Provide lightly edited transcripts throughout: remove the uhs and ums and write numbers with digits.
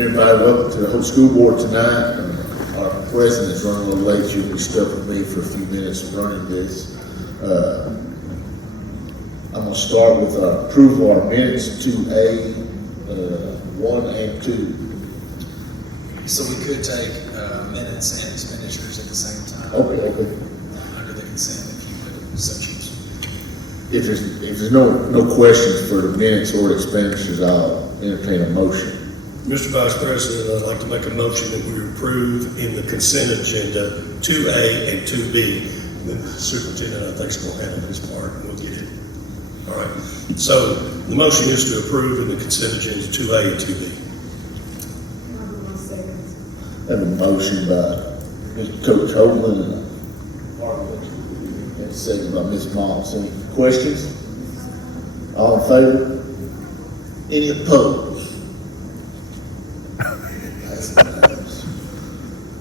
Everybody, welcome to the whole school board tonight. Our president's running a little late. You'll be stuck with me for a few minutes running this. I'm going to start with our approval of our minutes 2A, 1 and 2. So we could take minutes and expenditures at the same time. Okay. Under the consent, if you would so choose. If there's no questions for the minutes or expenditures, I'll entertain a motion. Mr. Vice President, I'd like to make a motion that we approve in the consent agenda 2A and 2B. The superintendent, I think, is going to handle his part, and we'll get it. All right. So the motion is to approve in the consent agenda 2A and 2B. I have a motion by Mr. Coach Holman and a second by Ms. Moss. Any questions? All in favor? Any opposed?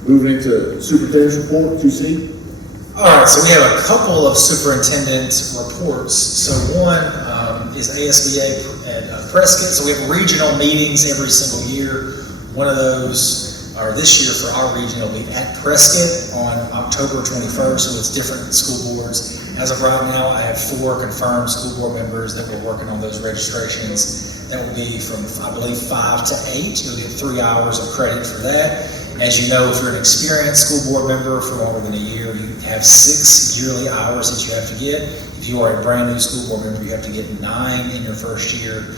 Moving into superintendent's report, 2C. All right, so we have a couple of superintendent reports. So one is ASBA at Prescott. So we have regional meetings every single year. One of those, or this year for our region, will be at Prescott on October 21st, so it's different school boards. As of right now, I have 4 confirmed school board members that were working on those registrations. That will be from, I believe, 5 to 8. You'll get 3 hours of credit for that. As you know, if you're an experienced school board member for longer than a year, you have 6 yearly hours that you have to get. If you are a brand new school board member, you have to get 9 in your first year.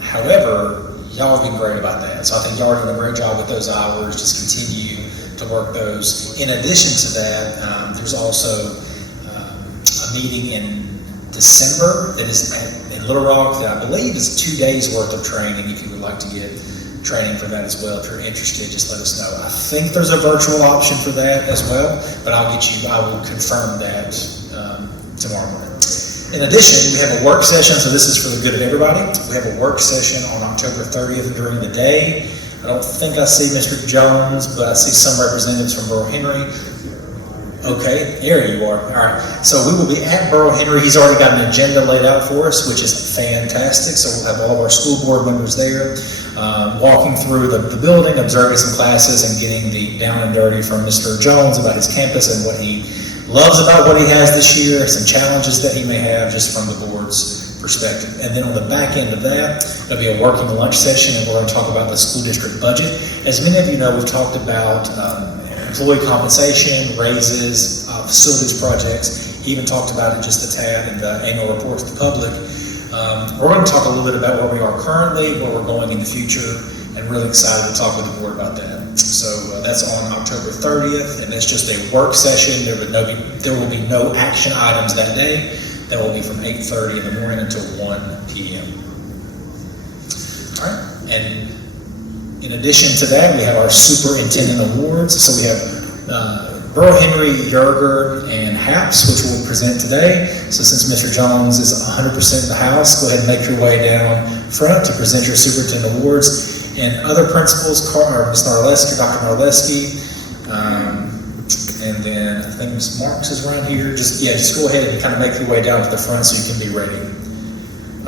However, y'all have been great about that. So I think y'all are doing a great job with those hours. Just continue to work those. In addition to that, there's also a meeting in December that is in Little Rock that I believe is 2 days worth of training. If you would like to get training for that as well, if you're interested, just let us know. I think there's a virtual option for that as well, but I will confirm that tomorrow morning. In addition, we have a work session, so this is for the good of everybody. We have a work session on October 30th during the day. I don't think I see Mr. Jones, but I see some representatives from Burrow Henry. Okay, there you are. All right, so we will be at Burrow Henry. He's already got an agenda laid out for us, which is fantastic. So we'll have all of our school board members there, walking through the building, observing some classes, and getting the down and dirty from Mr. Jones about his campus and what he loves about what he has this year, some challenges that he may have just from the board's perspective. And then on the back end of that, there'll be a working lunch session, and we're going to talk about the school district budget. As many of you know, we've talked about employee compensation, raises, facilities projects, even talked about it just a tad in the annual report to the public. We're going to talk a little bit about where we are currently, where we're going in the future, and really excited to talk with the board about that. So that's on October 30th, and it's just a work session. There will be no action items that day. That will be from 8:30 in the morning until 1 p.m. All right, and in addition to that, we have our superintendent awards. So we have Burrow Henry, Yerger, and Haps, which we'll present today. So since Mr. Jones is 100% in the house, go ahead and make your way down front to present your superintendent awards. And other principals, Ms. Narleski, Dr. Narleski, and then I think Ms. Marks is around here. Just go ahead and kind of make your way down to the front so you can be ready.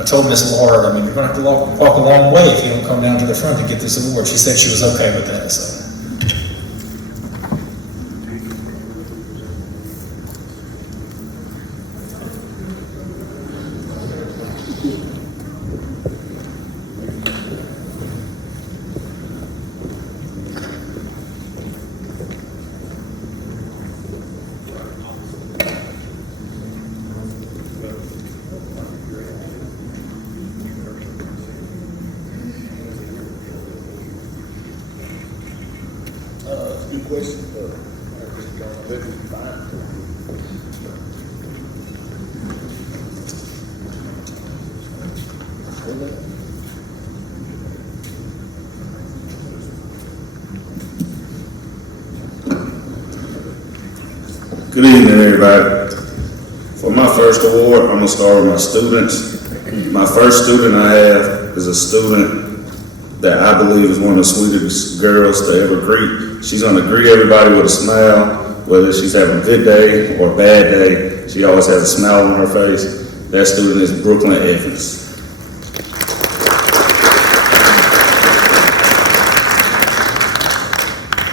I told Ms. Lard, you're going to have to walk a long way if you don't come down to the front to get this award. She said she was okay with that. So. Good question. Good evening, everybody. For my first award, I'm gonna start with my students. My first student I have is a student that I believe is one of the sweetest girls to ever greet. She's gonna greet everybody with a smile, whether she's having a good day or a bad day. She always has a smile on her face. That student is Brooklyn Evans.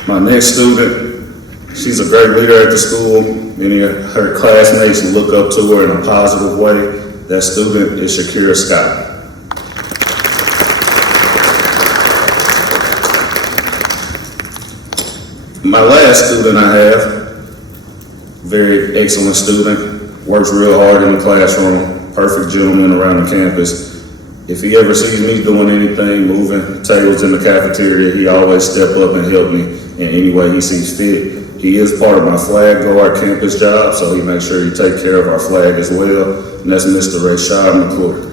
My next student, she's a great leader at the school. Many of her classmates look up to her in a positive way. That student is Shakira Scott. My last student I have, very excellent student, works real hard in the classroom, perfect gentleman around the campus. If he ever sees me doing anything, moving tables in the cafeteria, he always step up and help me in any way he sees fit. He is part of my flag guard campus job, so he makes sure he take care of our flag as well, and that's Mr. Rashad McClure.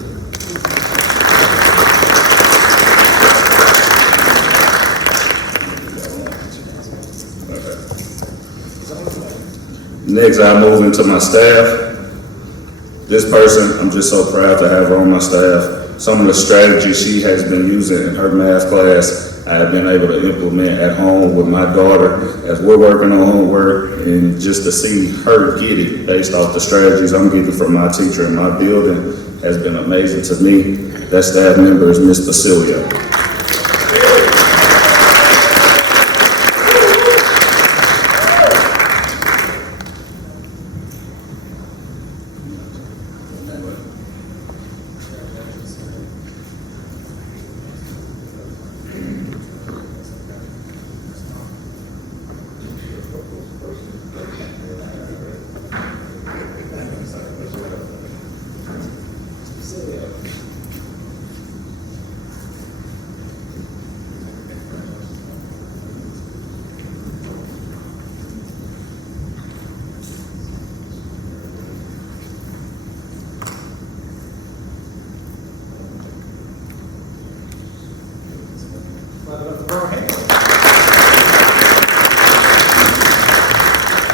Next, I move into my staff. This person, I'm just so proud to have her on my staff. Some of the strategies she has been using in her math class, I have been able to implement at home with my daughter as we're working on homework, and just to see her get it based off the strategies I'm getting from my teacher in my building has been amazing to me. That staff member is Ms. Basilio.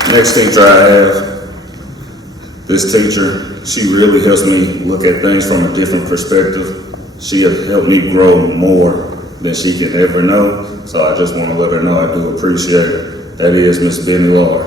Next teacher I have, this teacher, she really helps me look at things from a different perspective. She has helped me grow more than she can ever know, so I just want to let her know I do appreciate her. That is Miss Benny Lahr.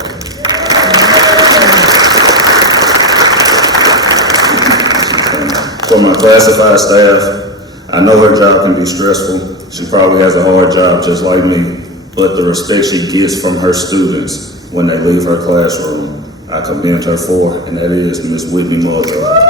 For my classified staff, I know her job can be stressful. She probably has a hard job just like me, but the respect she gets from her students when they leave her classroom, I commend her for, and that is Miss Whitney Muldrow.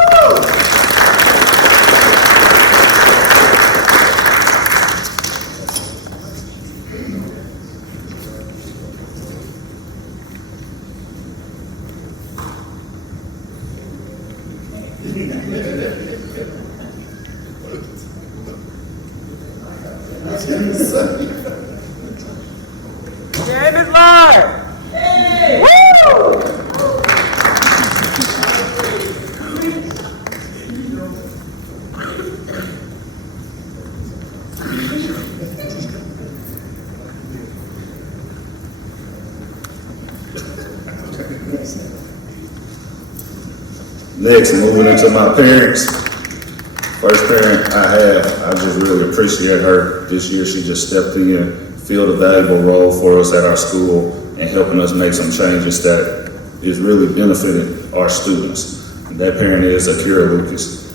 David Lard. Woo! Next, moving into my parents. First parent I have, I just really appreciate her. This year she just stepped in, filled a valuable role for us at our school, and helping us make some changes that is really benefiting our students. And that parent is Akira Lucas.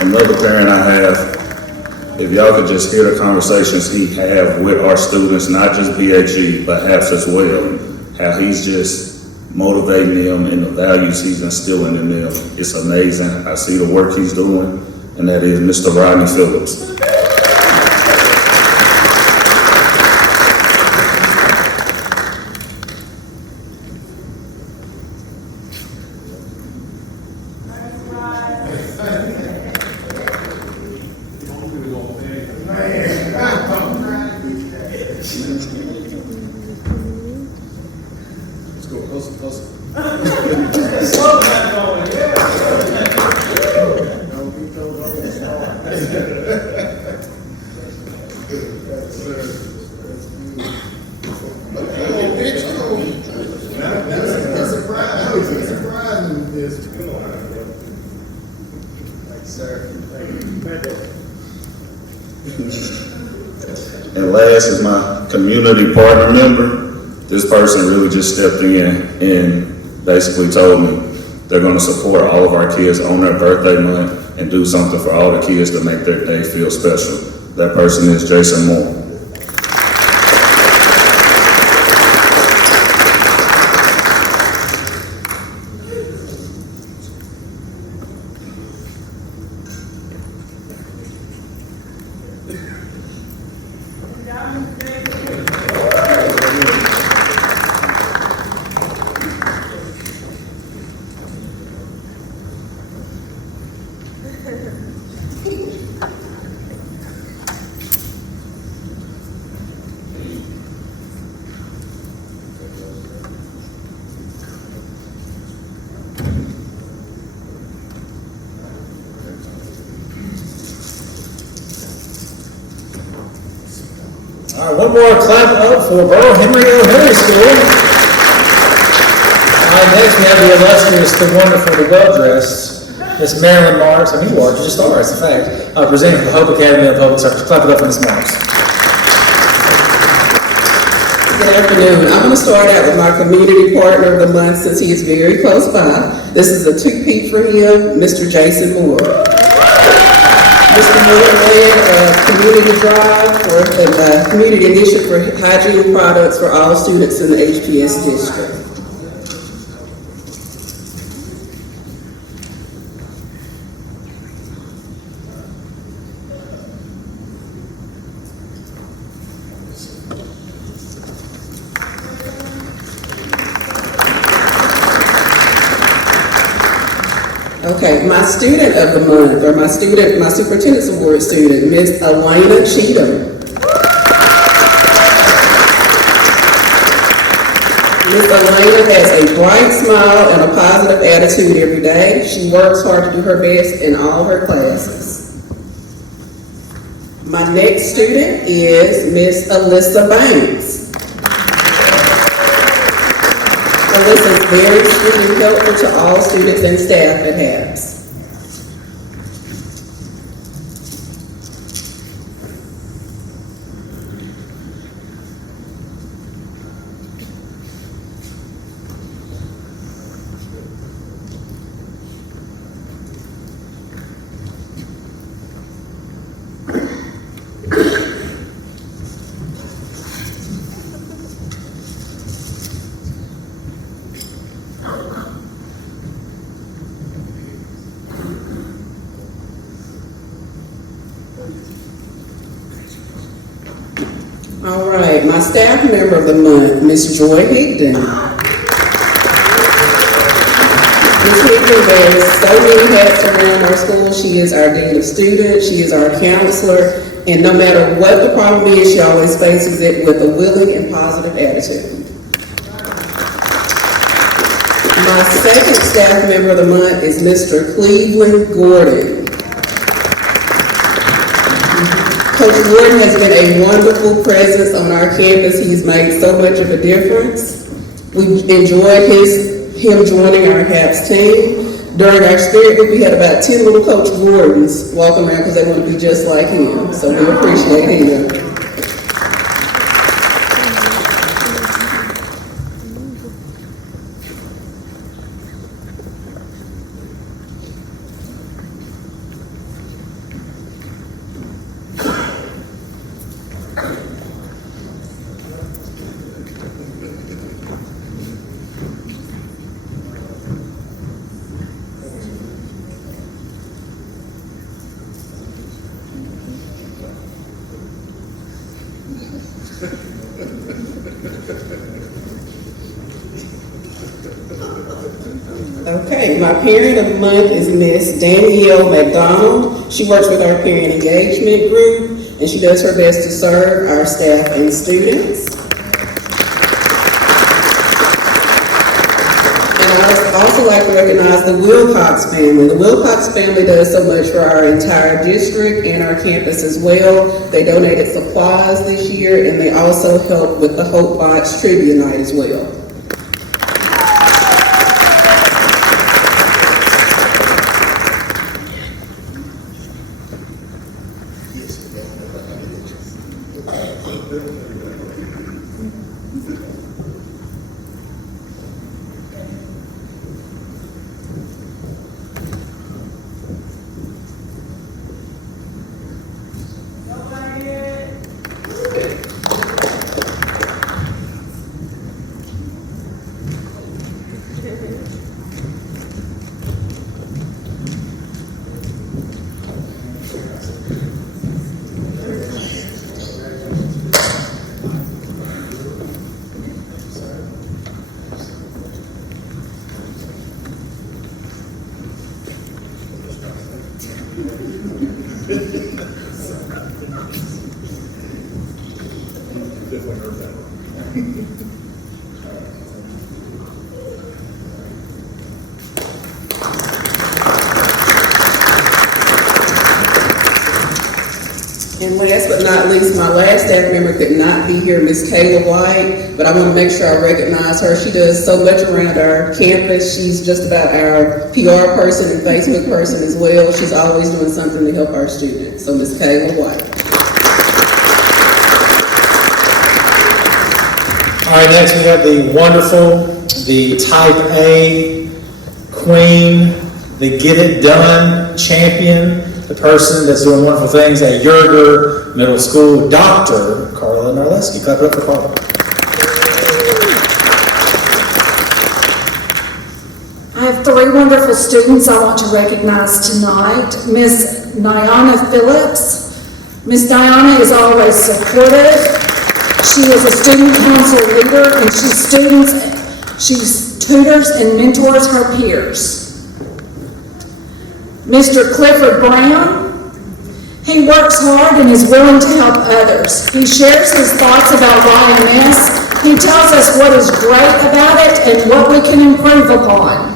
Another parent I have, if y'all could just hear the conversations he have with our students, not just BHE, but HAPS as well, how he's just motivating them and the values he's instilling in them. It's amazing. I see the work he's doing, and that is Mr. Rodney Phillips. And last is my community partner member. This person really just stepped in and basically told me they're going to support all of our kids on their birthday month and do something for all the kids to make their day feel special. That person is Jason Moore. All right, one more clap up for Burl Henry Elementary School. All right, next we have the illustrious, the wonderful, the well-dressed Miss Marilyn Marks. I mean, you are, you just are, it's a fact. Presenting for the Hope Academy of Public Service. Clap it up for Miss Marks. Good afternoon. I'm going to start out with my community partner of the month since he is very close by. This is a two-peat for him, Mr. Jason Moore. Mr. Moore led a community drive for a community initiative for hygiene products for all students in the HPS district. Okay, my student of the month, or my superintendent's award student, Miss Elena Cheatham. Miss Elena has a bright smile and a positive attitude every day. She works hard to do her best in all her classes. My next student is Miss Alyssa Banks. Alyssa is very sweet and helpful to all students and staff at HABS. All right, my staff member of the month, Miss Joy Higdon. Ms. Higdon wears so many hats around our school. She is our dean of students, she is our counselor, and no matter what the problem is, she always faces it with a willing and positive attitude. My second staff member of the month is Mr. Cleveland Gordon. Coach Gordon has been a wonderful presence on our campus. He's made so much of a difference. We've enjoyed him joining our HABS team. During our spirit week, we had about 10 little Coach Gordons walking around because they want to be just like him. So we appreciate him. Okay, my parent of the month is Miss Danielle McDonald. She works with our parent engagement group, and she does her best to serve our staff and students. And I would also like to recognize the Wilcox family. The Wilcox family does so much for our entire district and our campus as well. They donated supplies this year, and they also helped with the Hope Watch Trivia Night as well. And last but not least, my last staff member could not be here, Miss Kayla White, but I want to make sure I recognize her. She does so much around our campus. She's just about our PR person and Facebook person as well. She's always doing something to help our students. So Miss Kayla White. All right, next we have the wonderful, the Type A Queen, the Get It Done champion, the person that's doing wonderful things at Yerger Middle School, Dr. Carla Narleski. Clap it up for Carla. I have three wonderful students I want to recognize tonight. Miss Diana Phillips. Miss Diana is always supportive. She is a student council leader and she tutors and mentors her peers. Mr. Clifford Brown, he works hard and is willing to help others. He shares his thoughts about YMS. He tells us what is great about it and what we can improve upon.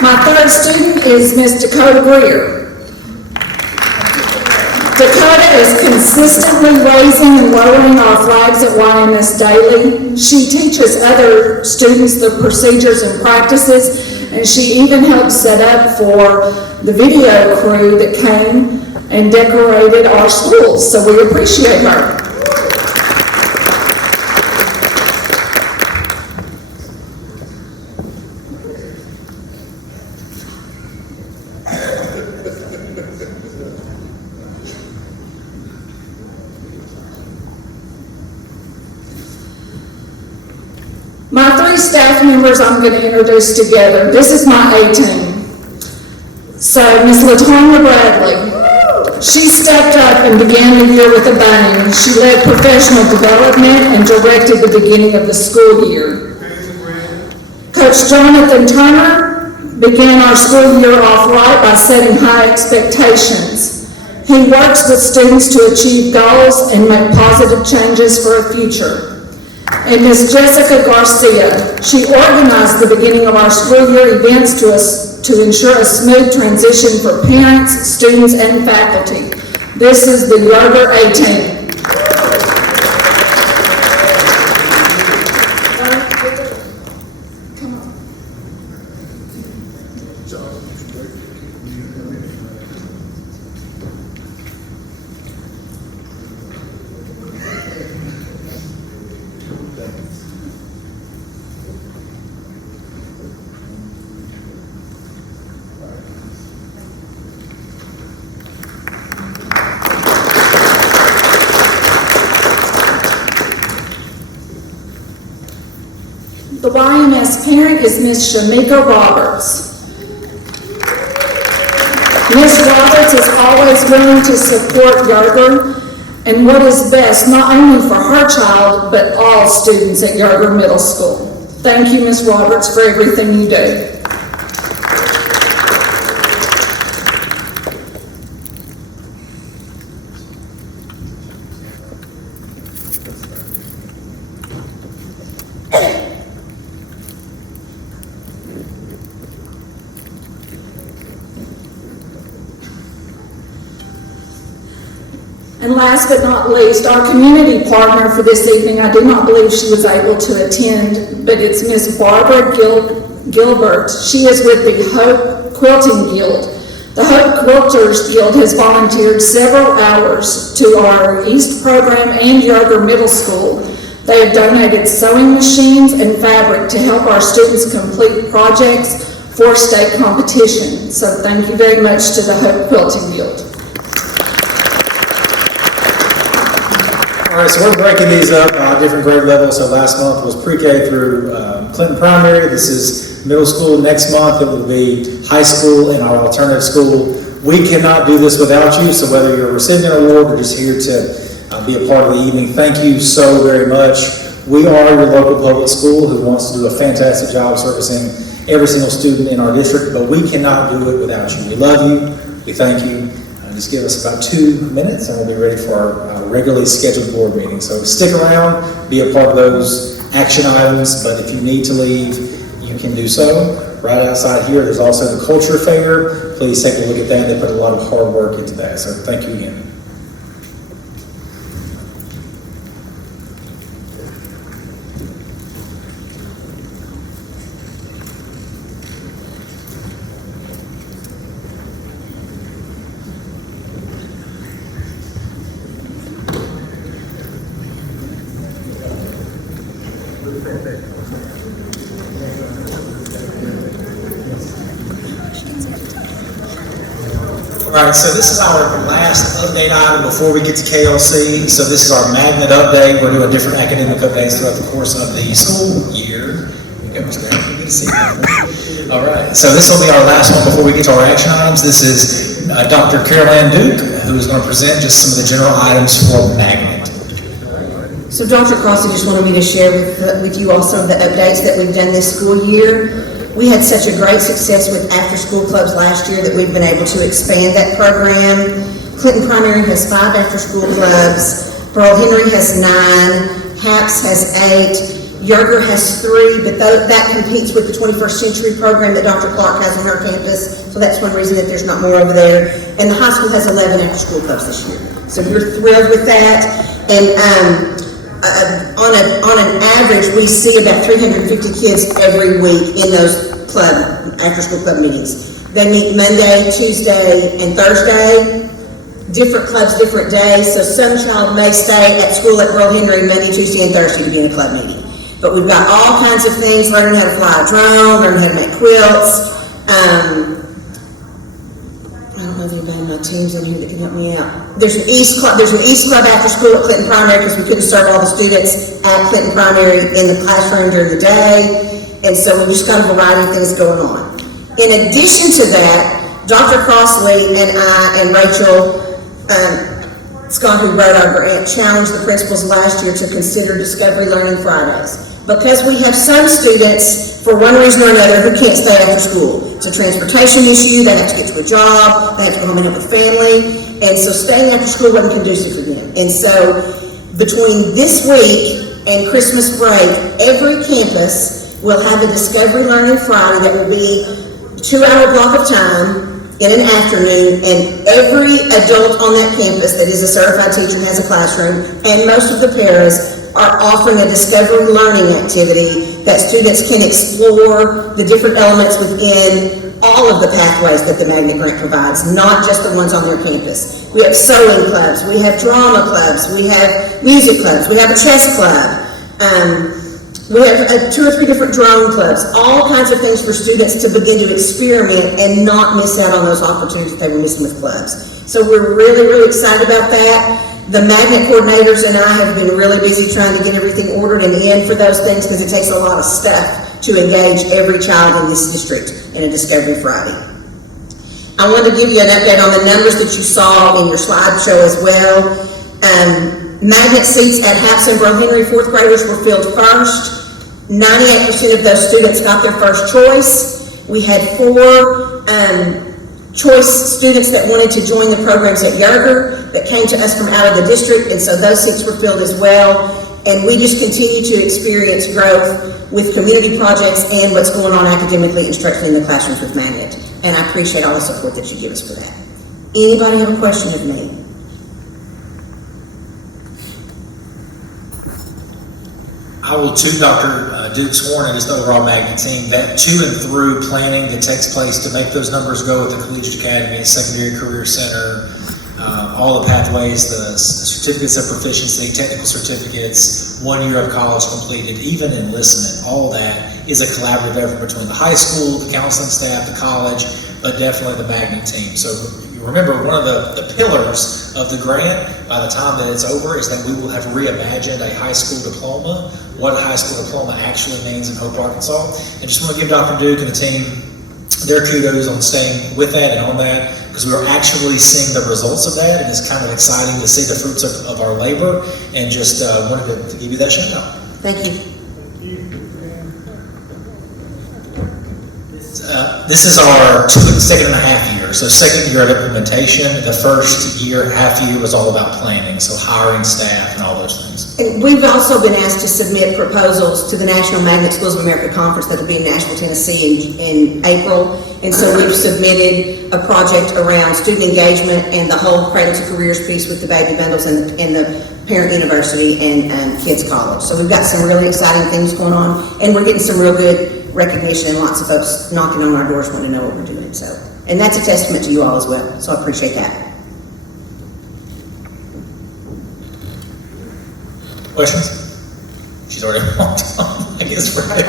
My third student is Miss Dakota Greer. Dakota is consistently raising and lowering our flags at YMS daily. She teaches other students the procedures and practices, and she even helped set up for the video crew that came and decorated our schools, so we appreciate her. My three staff members I'm going to introduce together. This is my A team. So, Ms. LaTonya Bradley, she stepped up and began the year with a bang. She led professional development and directed the beginning of the school year. Coach Jonathan Turner began our school year off right by setting high expectations. He works with students to achieve goals and make positive changes for a future. And Ms. Jessica Garcia, she organized the beginning of our school year events to ensure a smooth transition for parents, students, and faculty. This is the Yerger A team. The YMS parent is Miss Shamika Roberts. Miss Roberts is always willing to support Yerger and what is best not only for her child, but all students at Yerger Middle School. Thank you, Miss Roberts, for everything you do. And last but not least, our community partner for this evening, I do not believe she was able to attend, but it's Miss Barbara Gilbert. She is with the Hope Quilting Guild. The Hope Quilters Guild has volunteered several hours to our East program and Yerger Middle School. They have donated sewing machines and fabric to help our students complete projects for state competition. So thank you very much to the Hope Quilting Guild. All right, so we're breaking these up on different grade levels. So last month was pre-K through Clinton Primary. This is middle school. Next month it will be high school and our alternative school. We cannot do this without you, so whether you're receiving an award or just here to be a part of the evening, thank you so very much. We are your local public school who wants to do a fantastic job servicing every single student in our district, but we cannot do it without you. We love you. We thank you. Just give us about 2 minutes and we'll be ready for our regularly scheduled board meeting. So stick around, be a part of those action items, but if you need to leave, you can do so. Right outside here, there's also the culture fair. Please take a look at that. They put a lot of hard work into that. So thank you again. All right, so this is our last update item before we get to KLC. So this is our magnet update. We're doing different academic updates throughout the course of the school year. Good to see you. All right, so this will be our last one before we get to our action items. This is Dr. Carol Ann Duke, who is going to present just some of the general items for magnet. So Dr. Crossy just wanted me to share with you all some of the updates that we've done this school year. We had such a great success with after-school clubs last year that we've been able to expand that program. Clinton Primary has 5 after-school clubs. Pearl Henry has 9. HAPS has 8. Yerger has 3, but that competes with the 21st Century program that Dr. Clark has on her campus. So that's one reason that there's not more over there. And the high school has 11 after-school clubs this year. So we're thrilled with that. And on an average, we see about 350 kids every week in those after-school club meetings. They meet Monday, Tuesday, and Thursday. Different clubs, different days. So some child may stay at school at Pearl Henry Monday, Tuesday, and Thursday to be in a club meeting. But we've got all kinds of things: learning how to fly a drone, learning how to make quilts. I don't know if anybody on my team's in here that can help me out. There's an East Club after school at Clinton Primary because we couldn't serve all the students at Clinton Primary in the classroom during the day. And so we've just got a variety of things going on. In addition to that, Dr. Crossley and I and Rachel Scott, who wrote our grant, challenged the principals last year to consider Discovery Learning Fridays. Because we have some students, for one reason or another, who can't stay after school. It's a transportation issue, they have to get to a job, they have to go home and help with family, and so staying after school wasn't conducive for them. And so between this week and Christmas break, every campus will have a Discovery Learning Friday that will be a 2-hour block of time in an afternoon, and every adult on that campus that is a certified teacher has a classroom, and most of the paras are offering a discovery learning activity that students can explore the different elements within all of the pathways that the Magnet Grant provides, not just the ones on their campus. We have sewing clubs, we have drama clubs, we have music clubs, we have a chess club, we have 2 or 3 different drone clubs, all kinds of things for students to begin to experiment and not miss out on those opportunities that they were missing with clubs. So we're really, really excited about that. The Magnet coordinators and I have been really busy trying to get everything ordered and in for those things because it takes a lot of stuff to engage every child in this district in a Discovery Friday. I wanted to give you an update on the numbers that you saw in your slideshow as well. Magnet seats at HAPS and Pearl Henry 4th graders were filled first. 98% of those students got their first choice. We had 4 choice students that wanted to join the programs at Yerger that came to us from out of the district, and so those seats were filled as well. And we just continue to experience growth with community projects and what's going on academically and structurally in the classrooms with Magnet. And I appreciate all the support that you give us for that. Anybody have a question of me? I will toot Dr. Duke's horn and just the overall Magnet team. That to and through planning that takes place to make those numbers go at the Collegiate Academy, Secondary Career Center, all the pathways, the certificates of proficiency, technical certificates, 1 year of college completed, even enlistment, all that is a collaborative effort between the high school, the counseling staff, the college, but definitely the magnet team. So you remember, one of the pillars of the grant, by the time that it's over, is that we will have reimagined a high school diploma, what a high school diploma actually means in Hope, Arkansas. And just want to give Dr. Duke and the team their kudos on staying with that and on that, because we're actually seeing the results of that, and it's kind of exciting to see the fruits of our labor, and just wanted to give you that shout out. Thank you. This is our second and a half year. So second year of implementation. The first year, half year was all about planning, so hiring staff and all those things. And we've also been asked to submit proposals to the National Magnet Schools of America Conference that will be in Nashville, Tennessee in April. And so we've submitted a project around student engagement and the whole Cradle to Careers piece with the baby bundles and the Parent University and Kids College. So we've got some really exciting things going on, and we're getting some real good recognition, and lots of folks knocking on our doors wanting to know what we're doing. So, and that's a testament to you all as well. So I appreciate that. Questions? She's already walked on, I guess, right?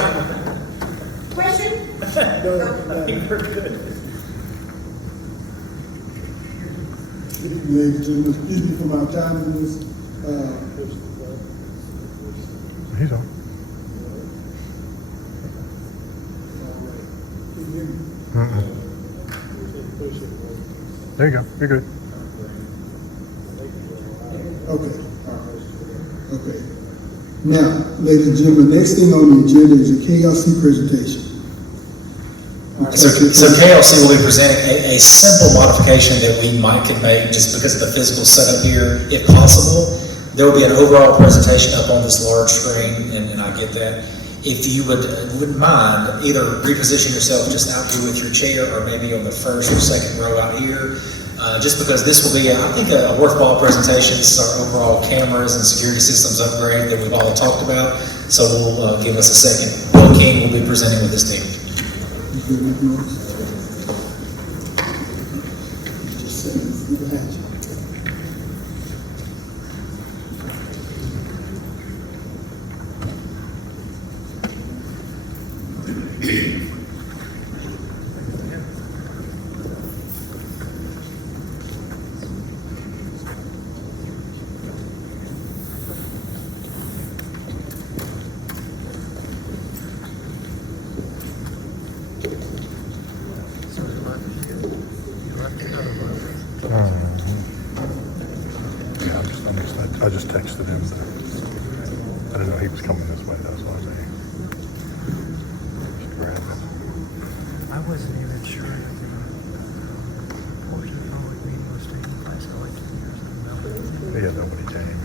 Question? Ladies and gentlemen, excuse me for my tardiness. He's on. There you go. You're good. Okay. Okay. Now, ladies and gentlemen, next thing on the agenda is a KLC presentation. So KLC will be presenting a simple modification that we could make just because of the physical setup here, if possible. There will be an overall presentation up on this large screen, and I get that. If you wouldn't mind, either reposition yourself just out here with your chair, or maybe on the first or second row out here, just because this will be, I think, a worthwhile presentation. This is our overall cameras and security systems upgrade that we've all talked about. So we'll give us a second. Bill King will be presenting with his team. I just texted him. I didn't know he was coming this way. That's why they just grabbed him. I wasn't even sure that the portion of the public meeting was taking place for like 2 years. Yeah, nobody came.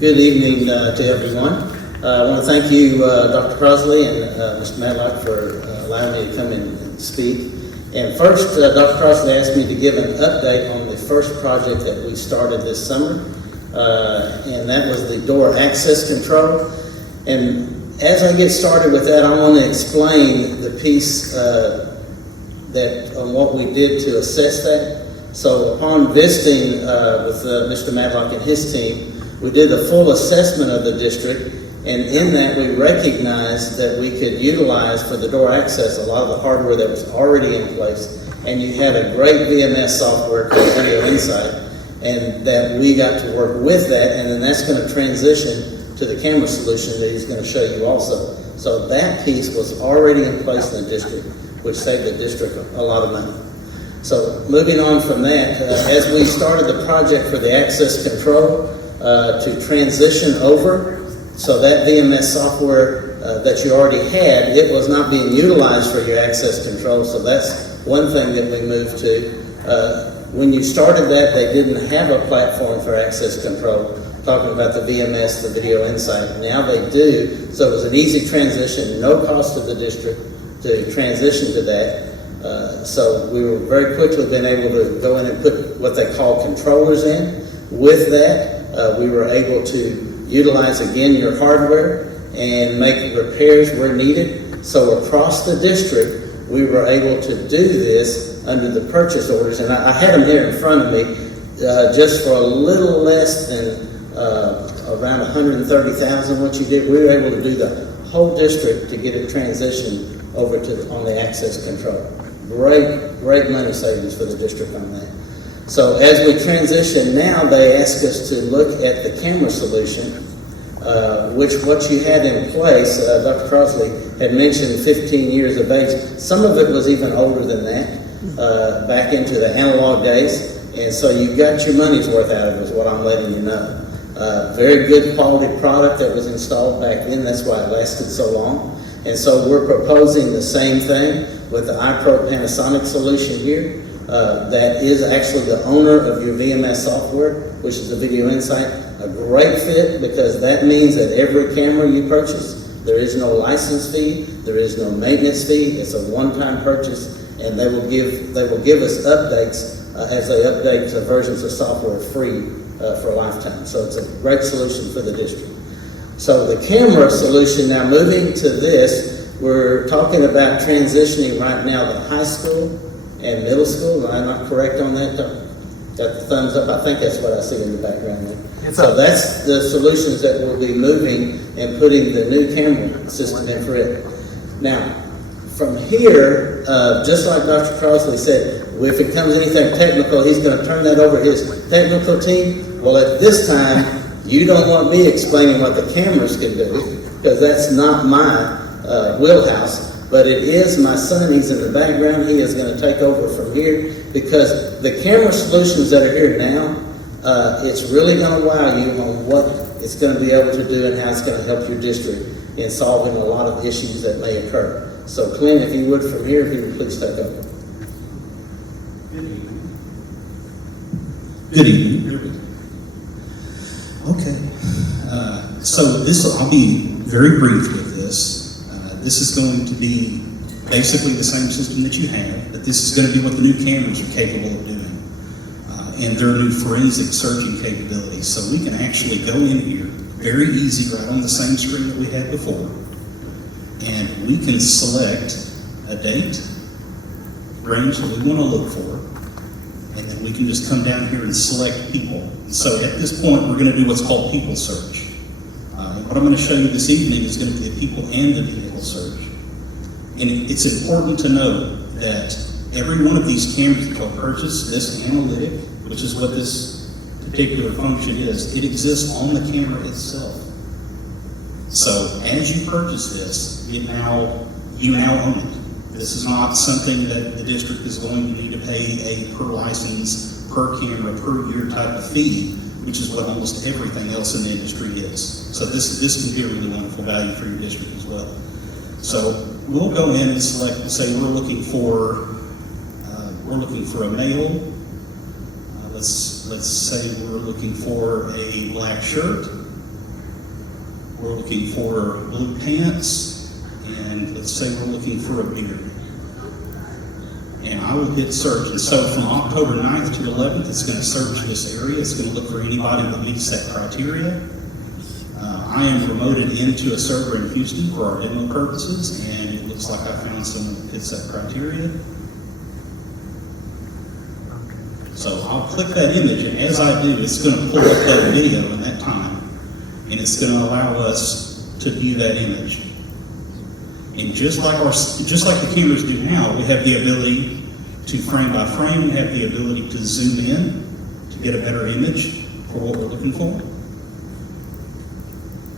Good evening to everyone. I want to thank you, Dr. Crosley and Mr. Matlock, for allowing me to come in and speak. And first, Dr. Crosley asked me to give an update on the first project that we started this summer, and that was the door access control. And as I get started with that, I want to explain the piece that on what we did to assess that. So upon visiting with Mr. Matlock and his team, we did a full assessment of the district, and in that we recognized that we could utilize for the door access a lot of the hardware that was already in place, and you had a great VMS software called Video Insight, and that we got to work with that, and then that's going to transition to the camera solution that he's going to show you also. So that piece was already in place in the district, which saved the district a lot of money. So moving on from that, as we started the project for the access control, to transition over, so that VMS software that you already had, it was not being utilized for your access control, so that's one thing that we moved to. When you started that, they didn't have a platform for access control, talking about the VMS, the Video Insight. Now they do, so it was an easy transition, no cost to the district to transition to that. So we were very quickly been able to go in and put what they call controllers in. With that, we were able to utilize again your hardware and make repairs where needed. So across the district, we were able to do this under the purchase orders, and I had them here in front of me, just for a little less than around $130,000. What you did, we were able to do the whole district to get it transitioned over to on the access control. Great money savings for the district on that. So as we transition now, they ask us to look at the camera solution, which what you had in place, Dr. Crossley had mentioned 15 years of age. Some of it was even older than that, back into the analog days. And so you got your money's worth out of it, is what I'm letting you know. Very good quality product that was installed back then. That's why it lasted so long. And so we're proposing the same thing with the iPro Panasonic solution here. That is actually the owner of your VMS software, which is the Video Insight. A great fit, because that means that every camera you purchase, there is no license fee, there is no maintenance fee. It's a one-time purchase, and they will give us updates as they update the versions of software free for a lifetime. So it's a great solution for the district. So the camera solution, now moving to this, we're talking about transitioning right now the high school and middle school. Am I not correct on that? Got the thumbs up? I think that's what I see in the background there. So that's the solutions that we'll be moving and putting the new camera system in for it. Now, from here, just like Dr. Crossley said, if it comes anything technical, he's going to turn that over to his technical team. Well, at this time, you don't want me explaining what the cameras can do, because that's not my wheelhouse. But it is my son. He's in the background. He is going to take over from here, because the camera solutions that are here now, it's really going to wow you on what it's going to be able to do and how it's going to help your district in solving a lot of issues that may occur. So Clint, if you would, from here, if you would please take over. Good evening. Okay. So I'll be very brief with this. This is going to be basically the same system that you have, but this is going to be what the new cameras are capable of doing. And their new forensic searching capabilities. So we can actually go in here, very easy, right on the same screen that we had before, and we can select a date, range that we want to look for, and then we can just come down here and select people. So at this point, we're going to do what's called people search. What I'm going to show you this evening is going to be the people and the vehicle search. And it's important to note that every one of these cameras that you'll purchase, this analytic, which is what this particular function is, it exists on the camera itself. So as you purchase this, you now own it. This is not something that the district is going to need to pay a per license, per camera, per year type of fee, which is what almost everything else in the industry is. So this can be a really wonderful value for your district as well. So we'll go in and select, say we're looking for a male. Let's say we're looking for a black shirt. We're looking for blue pants, and let's say we're looking for a beard. And I will hit search. And so from October 9th to 11th, it's going to search this area. It's going to look for anybody that meets that criteria. I am remoted into a server in Houston for our demo purposes, and it looks like I found someone that fits that criteria. So I'll click that image, and as I do, it's going to pull up that video in that time, and it's going to allow us to view that image. And just like the cameras do now, we have the ability to frame by frame. We have the ability to zoom in to get a better image for what we're looking for.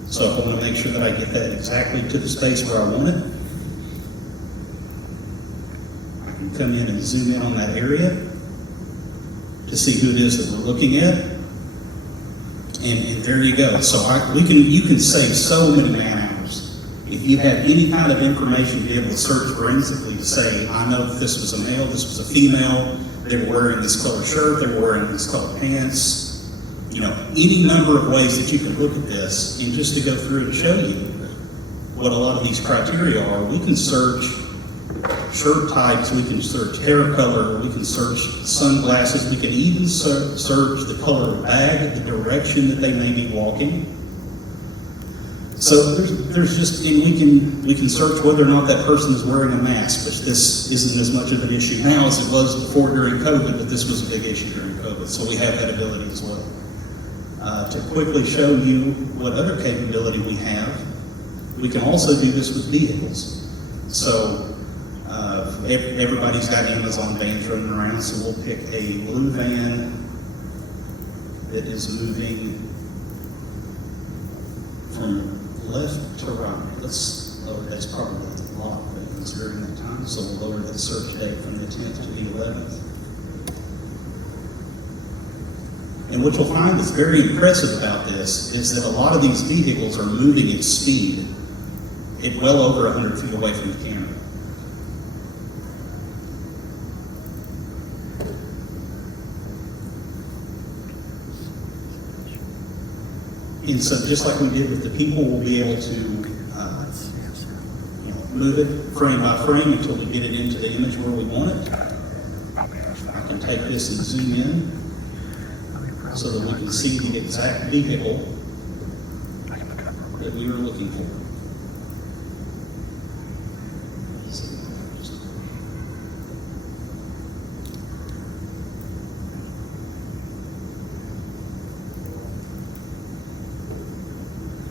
So if I want to make sure that I get that exactly to the space where I want it, I can come in and zoom in on that area to see who it is that we're looking at. And there you go. So you can save so many man hours. If you have any kind of information to be able to search forensically to say, I know that this was a male, this was a female, they were wearing this color shirt, they were wearing this color pants, any number of ways that you can look at this. And just to go through and show you what a lot of these criteria are, we can search shirt types, we can search hair color, we can search sunglasses, we can even search the color of bag, the direction that they may be walking. So there's just, and we can search whether or not that person is wearing a mask, which this isn't as much of an issue now as it was before during COVID, but this was a big issue during COVID, so we have that ability as well. To quickly show you what other capability we have, we can also do this with vehicles. So everybody's got Amazon vans running around, so we'll pick a blue van that is moving from left to right. Let's lower, that's probably a lot of vans during that time, so we'll lower the search date from the 10th to the 11th. And what you'll find that's very impressive about this is that a lot of these vehicles are moving at speed at well over 100 feet away from the camera. And so just like we did with the people, we'll be able to move it frame by frame until we get it into the image where we want it. I can take this and zoom in so that we can see the exact vehicle that we were looking for.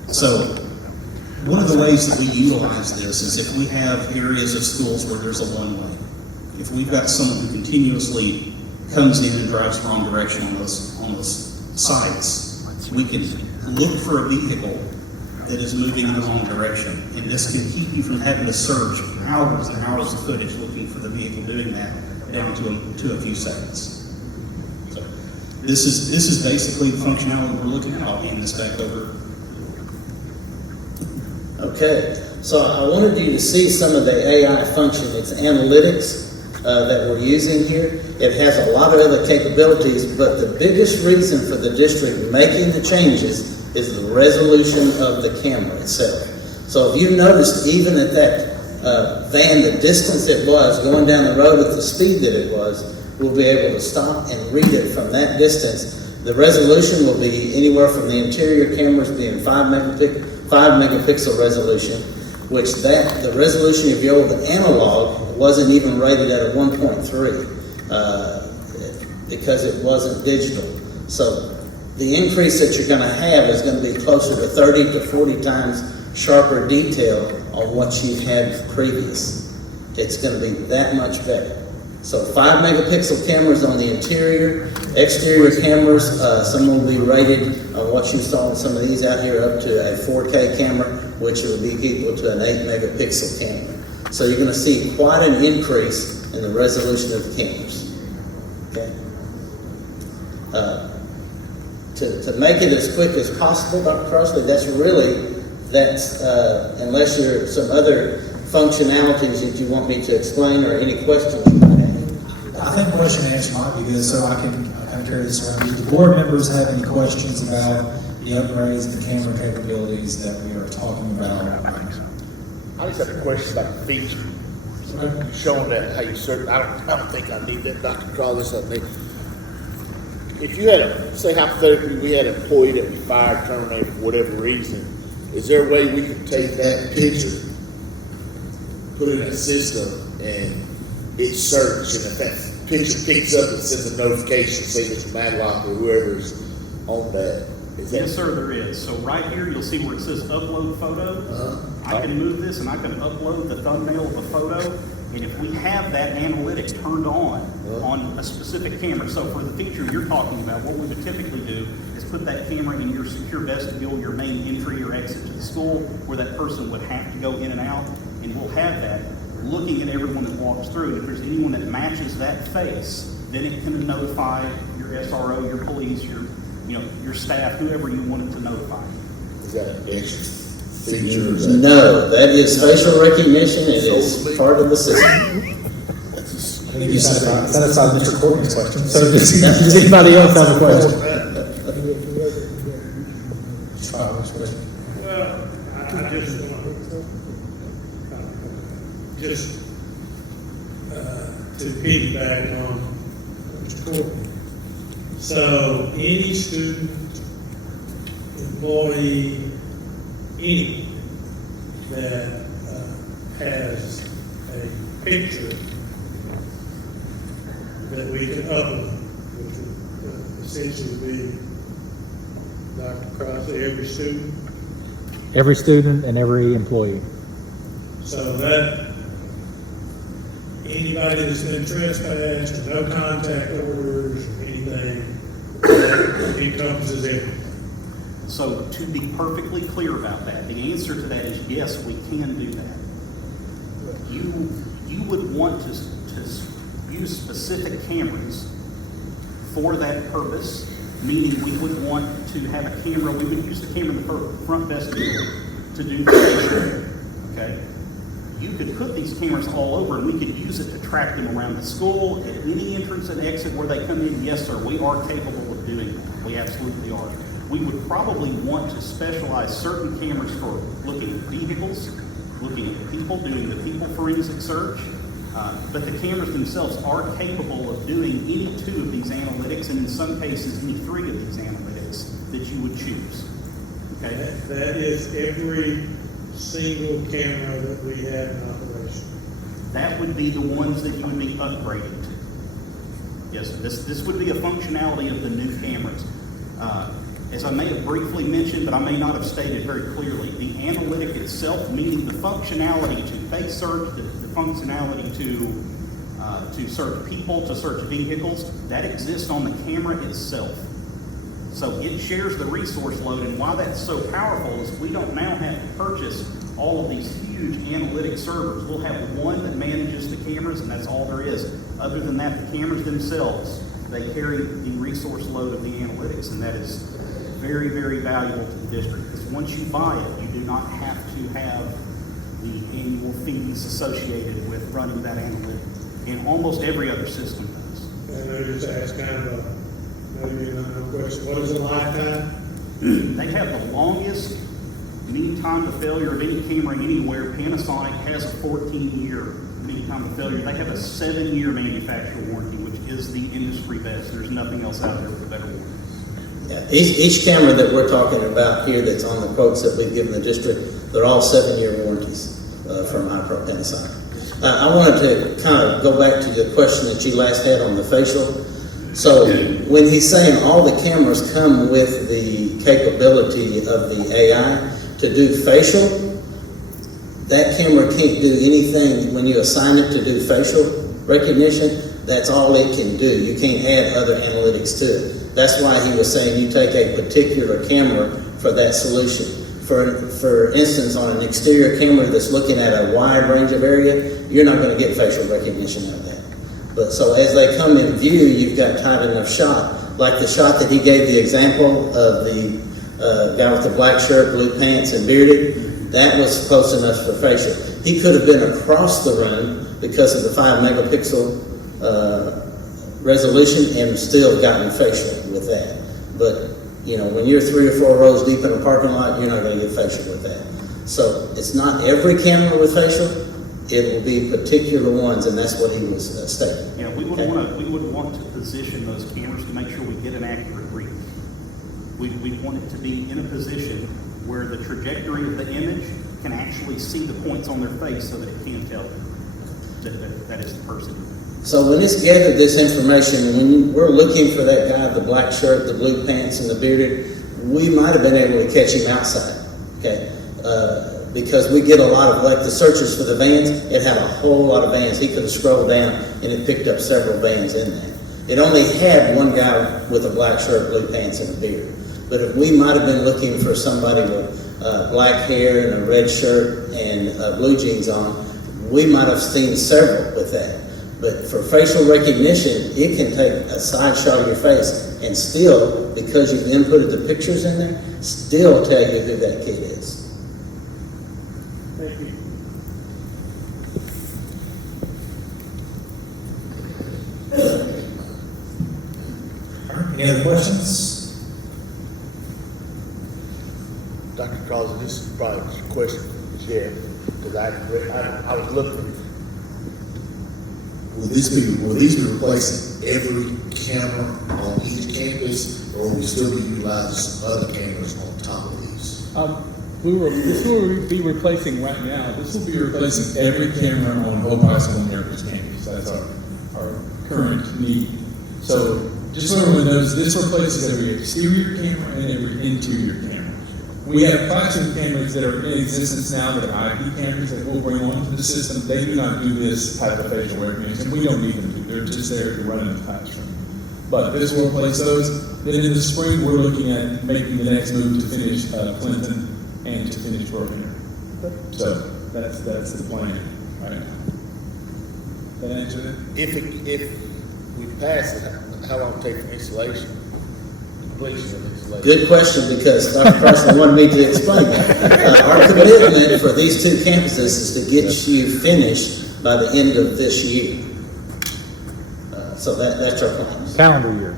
So, one of the ways that we utilize this is if we have areas of schools where there's a one-way. If we've got someone who continuously comes in and drives the wrong direction on those sites, we can look for a vehicle that is moving in the wrong direction. And this can keep you from having to search hours and hours of footage looking for the vehicle doing that down to a few seconds. So, this is basically the functionality we're looking at. I'll hand this back over. Okay, so I wanted you to see some of the AI function. It's analytics that we're using here. It has a lot of other capabilities, but the biggest reason for the district making the changes is the resolution of the camera itself. So if you noticed, even at that van, the distance it was going down the road at the speed that it was, we'll be able to stop and read it from that distance. The resolution will be anywhere from the interior cameras being 5 megapixel resolution, which the resolution of your old analog wasn't even rated at a 1.3 because it wasn't digital. So the increase that you're going to have is going to be closer to 30 to 40 times sharper detail on what you've had previous. It's going to be that much better. So 5 megapixel cameras on the interior, exterior cameras, some will be rated on what you saw in some of these out here up to a 4K camera, which will be equal to an 8 megapixel camera. So you're going to see quite an increase in the resolution of the cameras. Okay. To make it as quick as possible, Dr. Crossley, unless you're some other functionalities that you want me to explain or any questions you might have. I think question and answer might be good, so I can kind of carry this around. Do the board members have any questions about the upgrades, the camera capabilities that we are talking about? I just have a question about the feature. Okay. Showing that how you search. I don't think I need that, Dr. Crowley. I think if you had say hypothetically we had an employee that we fired, terminated for whatever reason, is there a way we could take that picture, put it in a system, and it search, and if that picture picks up and sends a notification, say Mr. Madlock or whoever's on that? Yes, sir, there is. So right here, you'll see where it says upload photo. I can move this and I can upload the thumbnail of a photo. And if we have that analytic turned on a specific camera, so for the feature you're talking about, what we would typically do is put that camera in your secure vestibule, your main entry or exit to the school, where that person would have to go in and out, and we'll have that looking at everyone that walks through. And if there's anyone that matches that face, then it can notify your SRO, your police, your staff, whoever you want it to notify. Is that an extra feature? No, that is facial recognition. It is part of the system. I think you satisfied Mr. Courtney's question. So does anybody else have a question? important. So any student, employee, anyone that has a picture that we can upload, which would essentially be, Dr. Crossley, every student. Every student and every employee. So that anybody that's been trespassed, no contact orders, or anything, that encompasses everything. So to be perfectly clear about that, the answer to that is yes, we can do that. You would want to use specific cameras for that purpose, meaning we would want to have a camera, we would use the camera in the front vestibule to do facial, okay? You could put these cameras all over and we could use it to track them around the school, at any entrance and exit where they come in. Yes, sir, we are capable of doing that. We absolutely are. We would probably want to specialize certain cameras for looking at vehicles, looking at people, doing the people forensic search. But the cameras themselves are capable of doing any two of these analytics, and in some cases, any three of these analytics that you would choose. Okay? That is every single camera that we have in operation. That would be the ones that you would be upgrading to. Yes, this would be a functionality of the new cameras. As I may have briefly mentioned, but I may not have stated very clearly, the analytic itself, meaning the functionality to face search, the functionality to search people, to search vehicles, that exists on the camera itself. So it shares the resource load, and why that's so powerful is we don't now have to purchase all of these huge analytic servers. We'll have one that manages the cameras, and that's all there is. Other than that, the cameras themselves, they carry the resource load of the analytics, and that is very, very valuable to the district, because once you buy it, you do not have to have the annual fees associated with running that analytic, and almost every other system does. And I just ask kind of a, maybe not no question, what is a lifetime? They have the longest mean time to failure of any camera anywhere. Panasonic has a 14-year mean time to failure. They have a 7-year manufacturer warranty, which is the industry best. There's nothing else out there with a better warranty. Yeah, each camera that we're talking about here that's on the quotes that we've given the district, they're all 7-year warranties from iPro Panasonic. I wanted to kind of go back to the question that you last had on the facial. So when he's saying all the cameras come with the capability of the AI to do facial, that camera can't do anything when you assign it to do facial recognition. That's all it can do. You can't add other analytics to it. That's why he was saying you take a particular camera for that solution. For instance, on an exterior camera that's looking at a wide range of area, you're not going to get facial recognition out of that. But so as they come in view, you've got tight enough shot. Like the shot that he gave the example of the guy with the black shirt, blue pants, and bearded, that was close enough for facial. He could have been across the room because of the 5 megapixel resolution and still gotten facial with that. But you know, when you're 3 or 4 rows deep in a parking lot, you're not going to get facial with that. So it's not every camera with facial. It will be particular ones, and that's what he was stating. Yeah, we would want to position those cameras to make sure we get an accurate read. We want it to be in a position where the trajectory of the image can actually see the points on their face so that it can tell that is the person. So when it's gathered this information, when we're looking for that guy, the black shirt, the blue pants, and the bearded, we might have been able to catch him outside, okay? Because we get a lot of, like the searches for the vans, it had a whole lot of vans. He could have scrolled down and it picked up several vans in there. It only had one guy with a black shirt, blue pants, and a beard. But if we might have been looking for somebody with black hair and a red shirt and blue jeans on, we might have seen several with that. But for facial recognition, it can take a side shot of your face and still, because you've inputted the pictures in there, still tell you who that kid is. Thank you. Any other questions? Dr. Crosby, this is probably a question for the sheriff, because I was looking will these be replacing every camera on each campus, or will we still be utilizing some other cameras on top of these? This will be replacing right now. This will be replacing every camera on Hope High School and Miracles campus. That's our current need. So just so everyone knows, this replaces every exterior camera and every interior camera. We have classroom cameras that are in existence now that are IP cameras that we'll bring onto the system. They do not do this type of facial recognition. We don't need them to. They're just there to run in the classroom. But this will replace those. Then in the spring, we're looking at making the next move to finish Clinton and to finish Broken Arrow. So that's the plan right now. That answer it? If we pass it, how long will it take for installation? Completion of installation? Good question, because Dr. Carson wanted me to explain that. Our commitment for these two campuses is to get you finished by the end of this year. So that's our plan. Calendar year.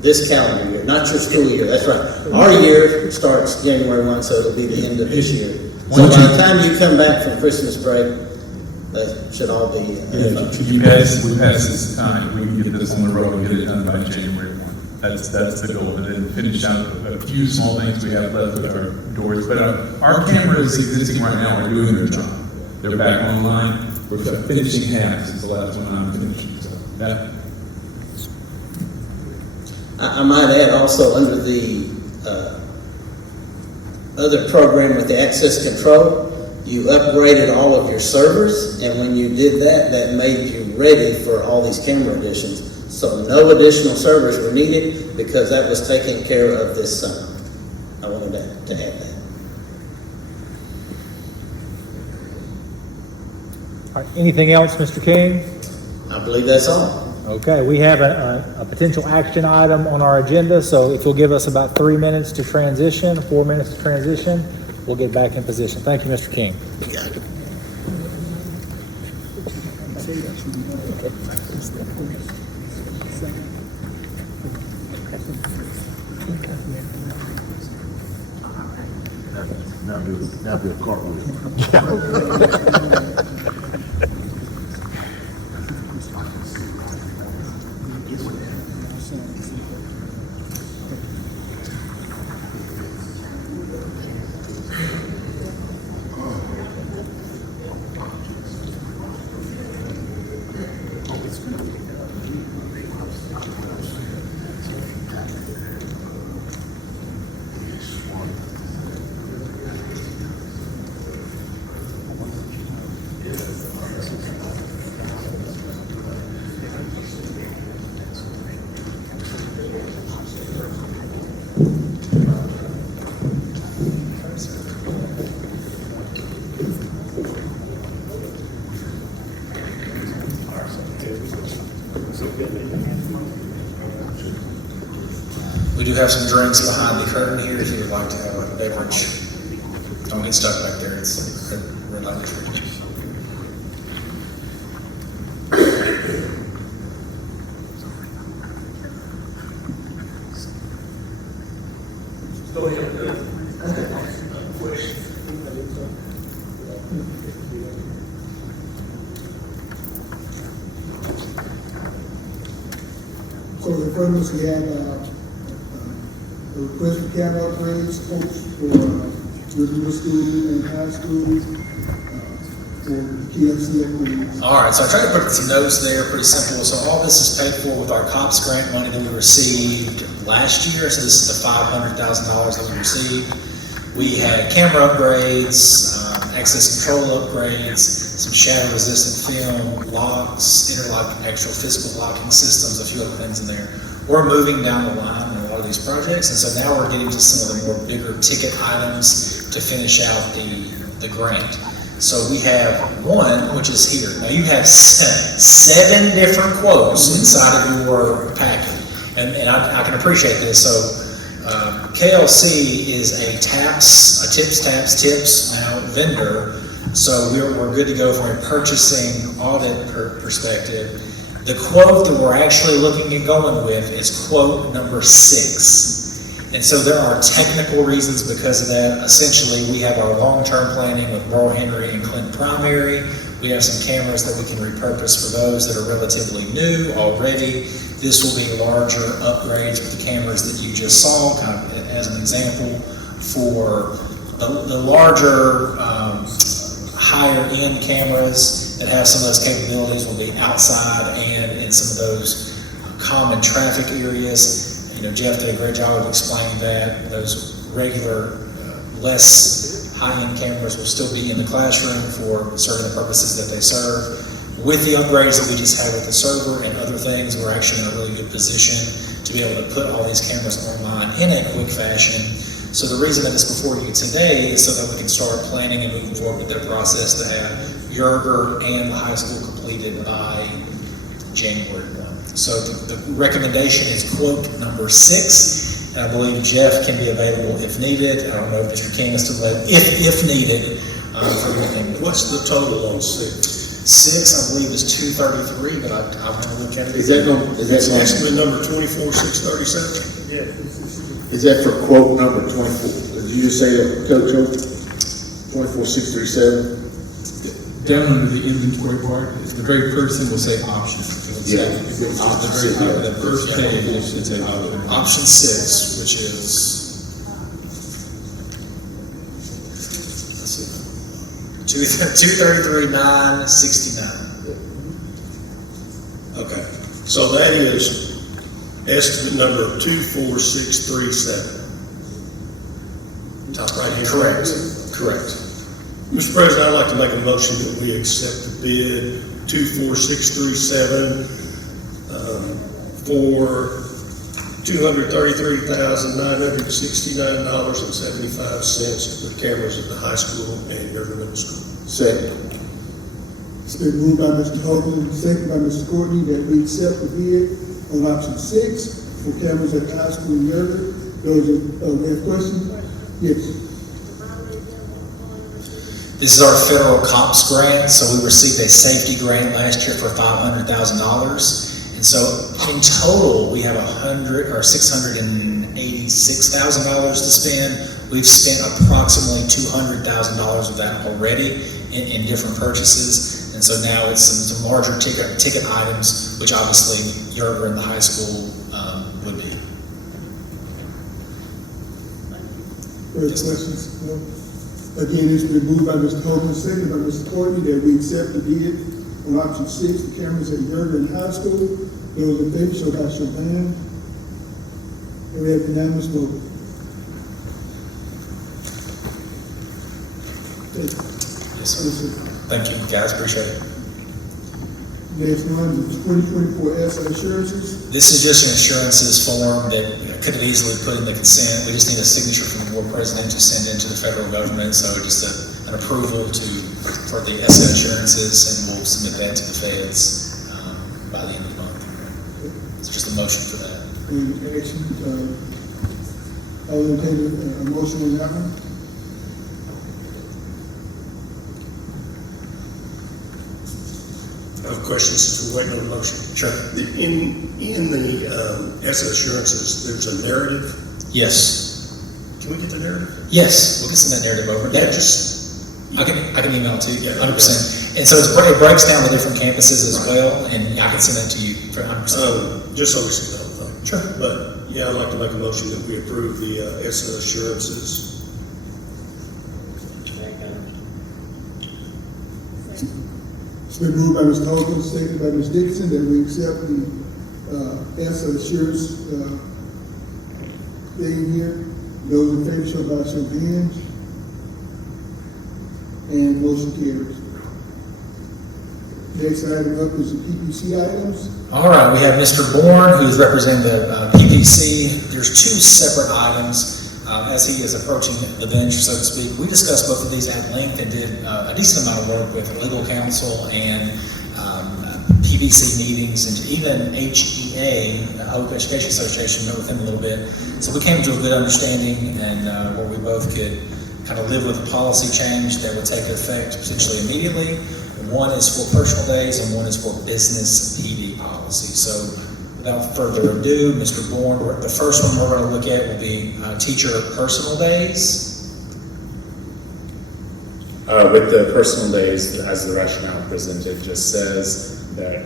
This calendar year, not your school year, that's right. Our year starts January 1, so it'll be the end of this year. So by the time you come back from Christmas break, that should all be. We pass this time, we can get this on the road and get it done by January 1. That's the goal, and then finish out a few small things we have left with our doors. But our cameras existing right now are doing their job. They're back online. We're finishing half is the last one I'm finishing. So that. I might add also under the other program with the access control, you upgraded all of your servers, and when you did that, that made you ready for all these camera additions. So no additional servers were needed because that was taken care of this summer. I wanted to add that. All right, anything else, Mr. King? I believe that's all. Okay, we have a potential action item on our agenda, so if you'll give us about 3 minutes to transition, 4 minutes to transition, we'll get back in position. Thank you, Mr. King. Now do a cartwheel. We do have some drinks behind the curtain here if you would like to have a beverage. Don't get stuck back there. It's red light district. So the first we had a request for camera upgrades, folks, for middle school and high school, for KFC upgrades. All right, so I tried to put some notes there, pretty simple. So all this is paid for with our COPS grant money that we received last year. So this is the $500,000 that we received. We had camera upgrades, access control upgrades, some shadow-resistant film, locks, extra physical locking systems, a few other things in there. We're moving down the line in a lot of these projects, and so now we're getting to some of the more bigger ticket items to finish out the grant. So we have one, which is here. Now you have seven different quotes inside of your packet, and I can appreciate this. So KLC is a tips now vendor, so we're good to go from a purchasing audit perspective. The quote that we're actually looking at going with is quote number 6. And so there are technical reasons because of that. Essentially, we have our long-term planning with Royal Henry and Clinton Primary. We have some cameras that we can repurpose for those that are relatively new already. This will be larger upgrades with the cameras that you just saw, kind of as an example. For the larger, higher end cameras that have some of those capabilities will be outside and in some of those common traffic areas. You know, Jeff did a great job of explaining that. Those regular, less high-end cameras will still be in the classroom for serving the purposes that they serve. With the upgrades that we just had with the server and other things, we're actually in a really good position to be able to put all these cameras online in a quick fashion. So the reason that it's before you today is so that we can start planning and moving forward with their process to have Yerger and the high school completed by January 1. So the recommendation is quote number 6. And I believe Jeff can be available if needed. I don't know if Mr. King is still available, if needed, for anything. What's the total on 6? 6, I believe, is 233, but I'll have to look at it. Is that It's estimate number 24,637? Yeah. Is that for quote number 24? Did you just say that, Coach O? 24637? Down under the inventory part, the very first thing will say option. Yeah. At the very top of that first page, it should say option. Option 6, which is, let's see, 233,969. Okay, so that is estimate number 24637. Top right hand. Correct. Mr. President, I'd like to make a motion that we accept the bid 24637 for $233,969.75 for the cameras at the high school and Yerger Middle School. Second. It's been moved by Mr. Holman, second by Mr. Courtney, that we accept the bid on option 6 for cameras at the high school in Yerger. Those we have questions? Yes. This is our federal COPS grant, so we received a safety grant last year for $500,000. And so in total, we have $686,000 to spend. We've spent approximately $200,000 of that already in different purchases. And so now it's some larger ticket items, which obviously Yerger and the high school would be. Further questions? No? Again, it's been moved by Mr. Holman, second by Mr. Courtney, that we accept the bid on option 6 for cameras at Yerger and high school. Those in favor, show by show of hand. And we have unanimous vote. Yes, sir. Thank you, guys. Appreciate it. Next one is 2024 ESSA assurances. This is just an assurances form that could have easily put in the consent. We just need a signature from the board president to send into the federal government. So just an approval for the ESSA assurances, and we'll submit that to the feds by the end of the month. It's just a motion for that. And action, I'll entertain a motion on that one. I have a question since we're waiting on the motion. Sure. In the ESSA assurances, there's a narrative. Yes. Can we get the narrative? Yes, we can send that narrative over. Yeah, I can email it to you, Yeah. 100%. And so it breaks down the different campuses as well, and I can send that to you for 100%. Just so we see the whole thing. Sure. But, yeah, I'd like to make a motion that we approve the ESSA assurances. It's been moved by Mr. Holman, second by Ms. Dixon, that we accept the ESSA assurance thing here. Those in favor, show by show of hands. And motion carries. Next item up is the PPC items. All right, we have Mr. Bourne, who is representing the PPC. There's 2 separate items as he is approaching the bench, so to speak. We discussed both of these at length and did a decent amount of work with legal counsel and PBC meetings, and even HEA, Hope Education Association, met with him a little bit. So we came to a good understanding, and where we both could kind of live with a policy change that would take effect potentially immediately. One is for personal days and one is for business PD policy. So without further ado, Mr. Bourne, the first one we're going to look at will be teacher personal days. With the personal days, as the rationale presented just says that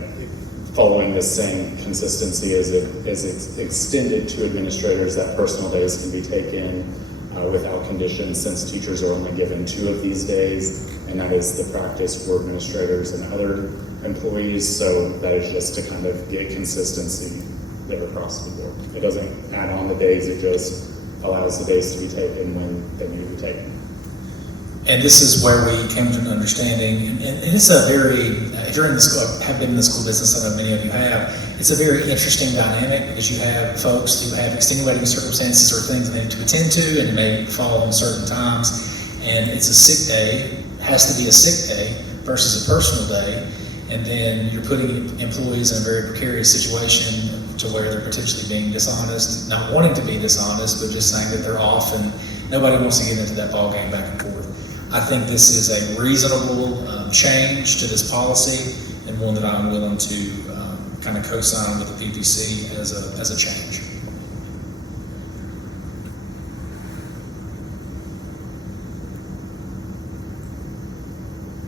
following the same consistency as it's extended to administrators, that personal days can be taken without condition, since teachers are only given 2 of these days, and that is the practice for administrators and other employees. So that is just to kind of get consistency there across the board. It doesn't add on the days, it just allows the days to be taken when they need to be taken. And this is where we came to an understanding, and it's a very, if you're in the school, have been in the school business, I know many of you have, it's a very interesting dynamic because you have folks who have extenuating circumstances or things they need to attend to, and it may fall on certain times, and it's a sick day, has to be a sick day versus a personal day, and then you're putting employees in a very precarious situation to where they're potentially being dishonest, not wanting to be dishonest, but just saying that they're off, and nobody wants to get into that ball game back and forth. I think this is a reasonable change to this policy, and one that I'm willing to kind of co-sign with the PPC as a change.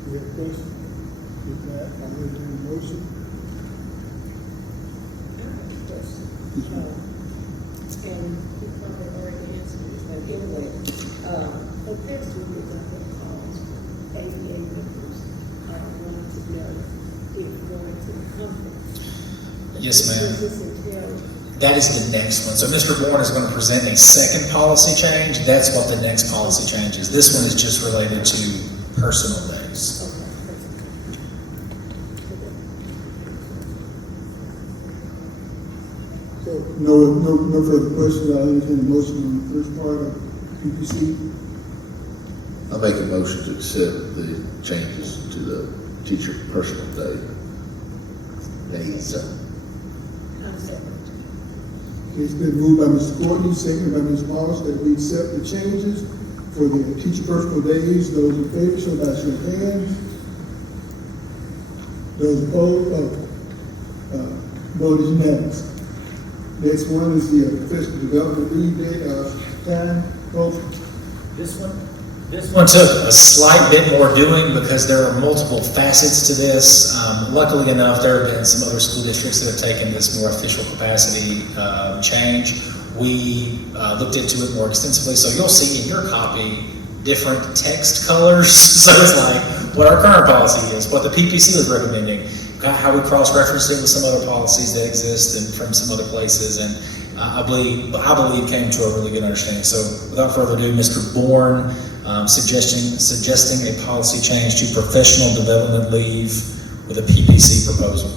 We have a question? If not, I'm going to do a motion. And we probably already answered this, but anyway, compared to the ABA members wanting to know if going to the conference. Yes, ma'am. Does this entail? That is the next one. So Mr. Bourne is going to present a second policy change. That's what the next policy change is. This one is just related to personal days. So, no further questions. I'll entertain a motion on the first part of PPC. I make a motion to accept the changes to the teacher personal days. It's been moved by Mr. Courtney, seconded by Ms. Wallace, that we accept the changes for the teacher personal days. Those in favor, show by show of hands. Those opposed, vote is unanimous. Next one is the professional development leave day, time, motion. This one took a slight bit more doing because there are multiple facets to this. Luckily enough, there have been some other school districts that have taken this more official capacity change. We looked into it more extensively, so you'll see in your copy different text colors. So it's like what our current policy is, what the PPC was recommending, how we cross-referenced it with some other policies that exist and from some other places, and I believe came to a really good understanding. So without further ado, Mr. Bourne suggesting a policy change to professional development leave with a PPC proposal.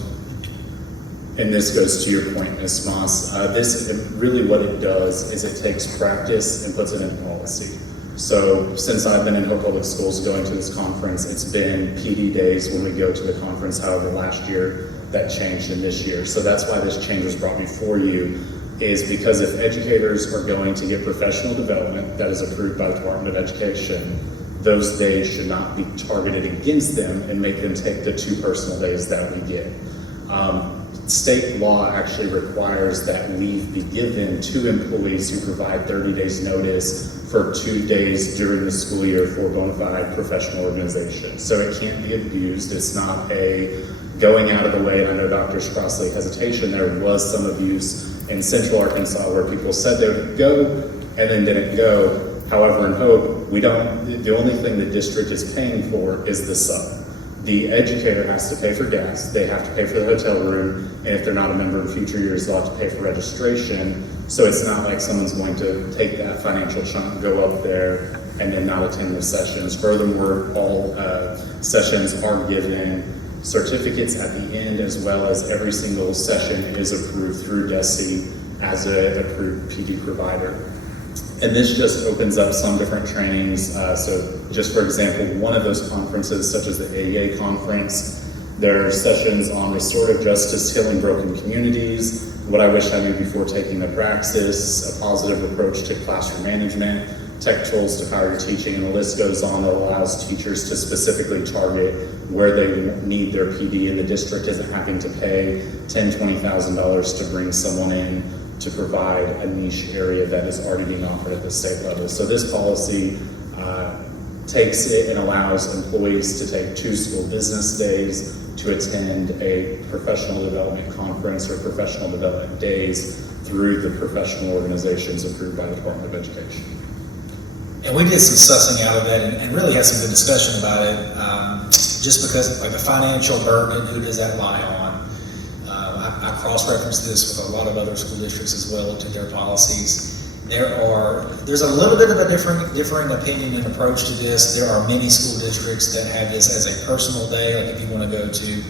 And this goes to your point, Ms. Moss. This really what it does is it takes practice and puts it in policy. So since I've been in Hope Public Schools going to this conference, it's been PD days when we go to the conference. However, last year that changed in this year. So that's why this change was brought before you, is because if educators are going to get professional development that is approved by the Department of Education, those days should not be targeted against them and make them take the 2 personal days that we get. State law actually requires that leave be given to employees who provide 30 days notice for 2 days during the school year for a bona fide professional organization. So it can't be abused. It's not a going out of the way, and I know Dr. Crossley hesitation, there was some abuse in Central Arkansas where people said they would go and then didn't go. However, in Hope, the only thing the district is paying for is the sub. The educator has to pay for gas, they have to pay for the hotel room, and if they're not a member in future years, they'll have to pay for registration. So it's not like someone's going to take that financial chunk, go up there, and then not attend the sessions. Furthermore, all sessions are given certificates at the end, as well as every single session is approved through DESE as an approved PD provider. And this just opens up some different trainings. So just for example, one of those conferences, such as the AEA conference, there are sessions on restorative justice, healing broken communities, what I wish I knew before taking the praxis, a positive approach to classroom management, tech tools to higher teaching, and the list goes on that allows teachers to specifically target where they need their PD, and the district isn't having to pay $10,000, $20,000 to bring someone in to provide a niche area that is already being offered at the state level. So this policy takes it and allows employees to take 2 school business days to attend a professional development conference or professional development days through the professional organizations approved by the Department of Education. And we did some sussing out of that and really had some good discussion about it, just because like the financial burden, who does that lie on? I cross-referenced this with a lot of other school districts as well, looked at their policies. There's a little bit of a differing opinion and approach to this. There are many school districts that have this as a personal day, like if you want to go to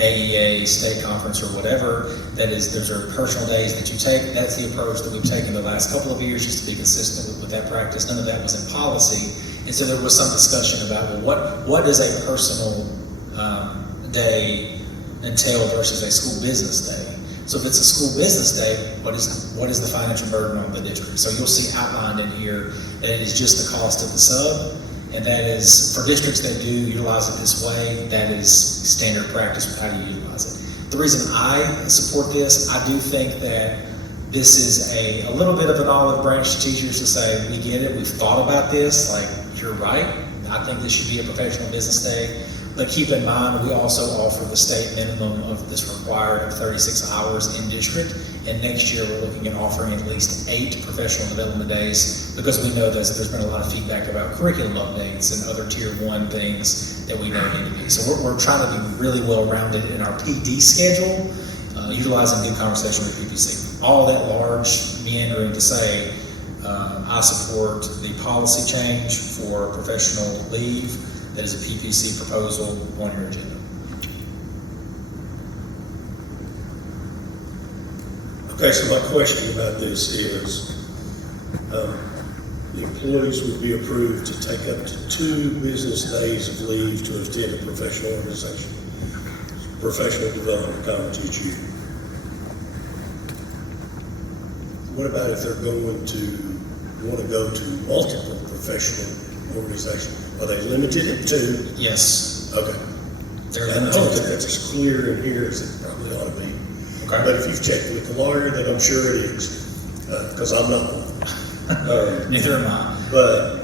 AEA, state conference or whatever, those are personal days that you take. That's the approach that we've taken the last couple of years just to be consistent with that practice. None of that was in policy. And so there was some discussion about, well, what does a personal day entail versus a school business day? So if it's a school business day, what is the financial burden on the district? So you'll see outlined in here that it is just the cost of the sub, and that is, for districts that do utilize it this way, that is standard practice with how you utilize it. The reason I support this, I do think that this is a little bit of an olive branch to teachers to say, we get it, we've thought about this, like, you're right, I think this should be a professional business day. But keep in mind, we also offer the state minimum of this required of 36 hours in district. And next year, we're looking at offering at least 8 professional development days because we know that there's been a lot of feedback about curriculum updates and other tier 1 things that we know need to be. So we're trying to be really well-rounded in our PD schedule, utilizing good conversation with PPC. All that large meandering to say, I support the policy change for professional leave. That is a PPC proposal on your agenda. Okay, so my question about this is, the employees would be approved to take up to 2 business days of leave to attend a professional organization, professional development conference each year. What about if they're want to go to multiple professional organizations? Are they limited at 2? Yes. Okay. And I don't think that's as clear in here as it probably ought to be. Okay. But if you've checked with the lawyer, then I'm sure it is, because I'm not one. Neither am I. But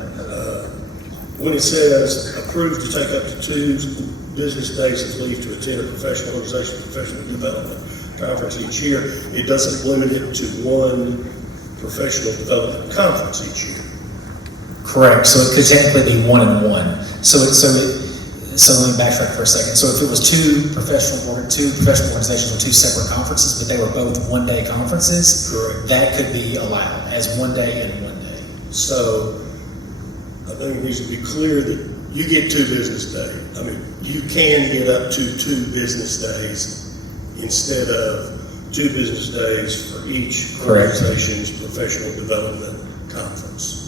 when it says approved to take up to 2 business days of leave to attend a professional organization, professional development conference each year, it doesn't limit it to 1 professional development conference each year. Correct. So it could technically be 1 and 1. So let me backtrack for a second. So if it was two professional organizations with 2 separate conferences, but they were both 1-day conferences, correct, that could be allowed as 1 day and 1 day. So I think it needs to be clear that you get 2 business days. I mean, you can get up to 2 business days instead of 2 business days for each organization's professional development conference.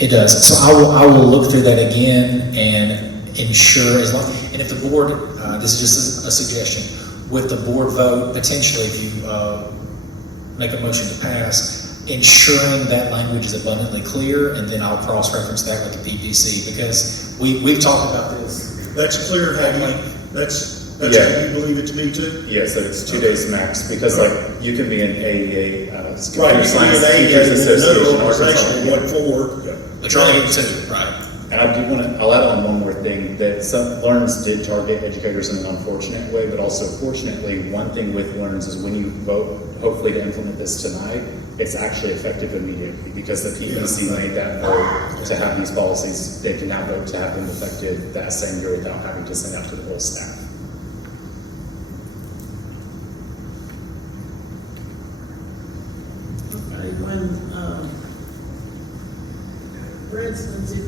It does. So I will look through that again and ensure and if the board, this is just a suggestion, with the board vote, potentially if you make a motion to pass, ensuring that language is abundantly clear, and then I'll cross-reference that with the PPC because we've talked about this. That's clear. That's how you believe it to be too? Yes, that it's 2 days max, because like, you can be an AEA, right, you can be an AEA and another organization went forward. But you're only getting 2, right? And I do want to, I'll add on one more thing, that some LEARNs did target educators in an unfortunate way, but also fortunately, one thing with LEARNs is when you vote, hopefully to implement this tonight, it's actually effective immediately, because the PPC made that vote to have these policies, they can now vote to have them effective that same year without having to send out to the whole staff. When, for instance, if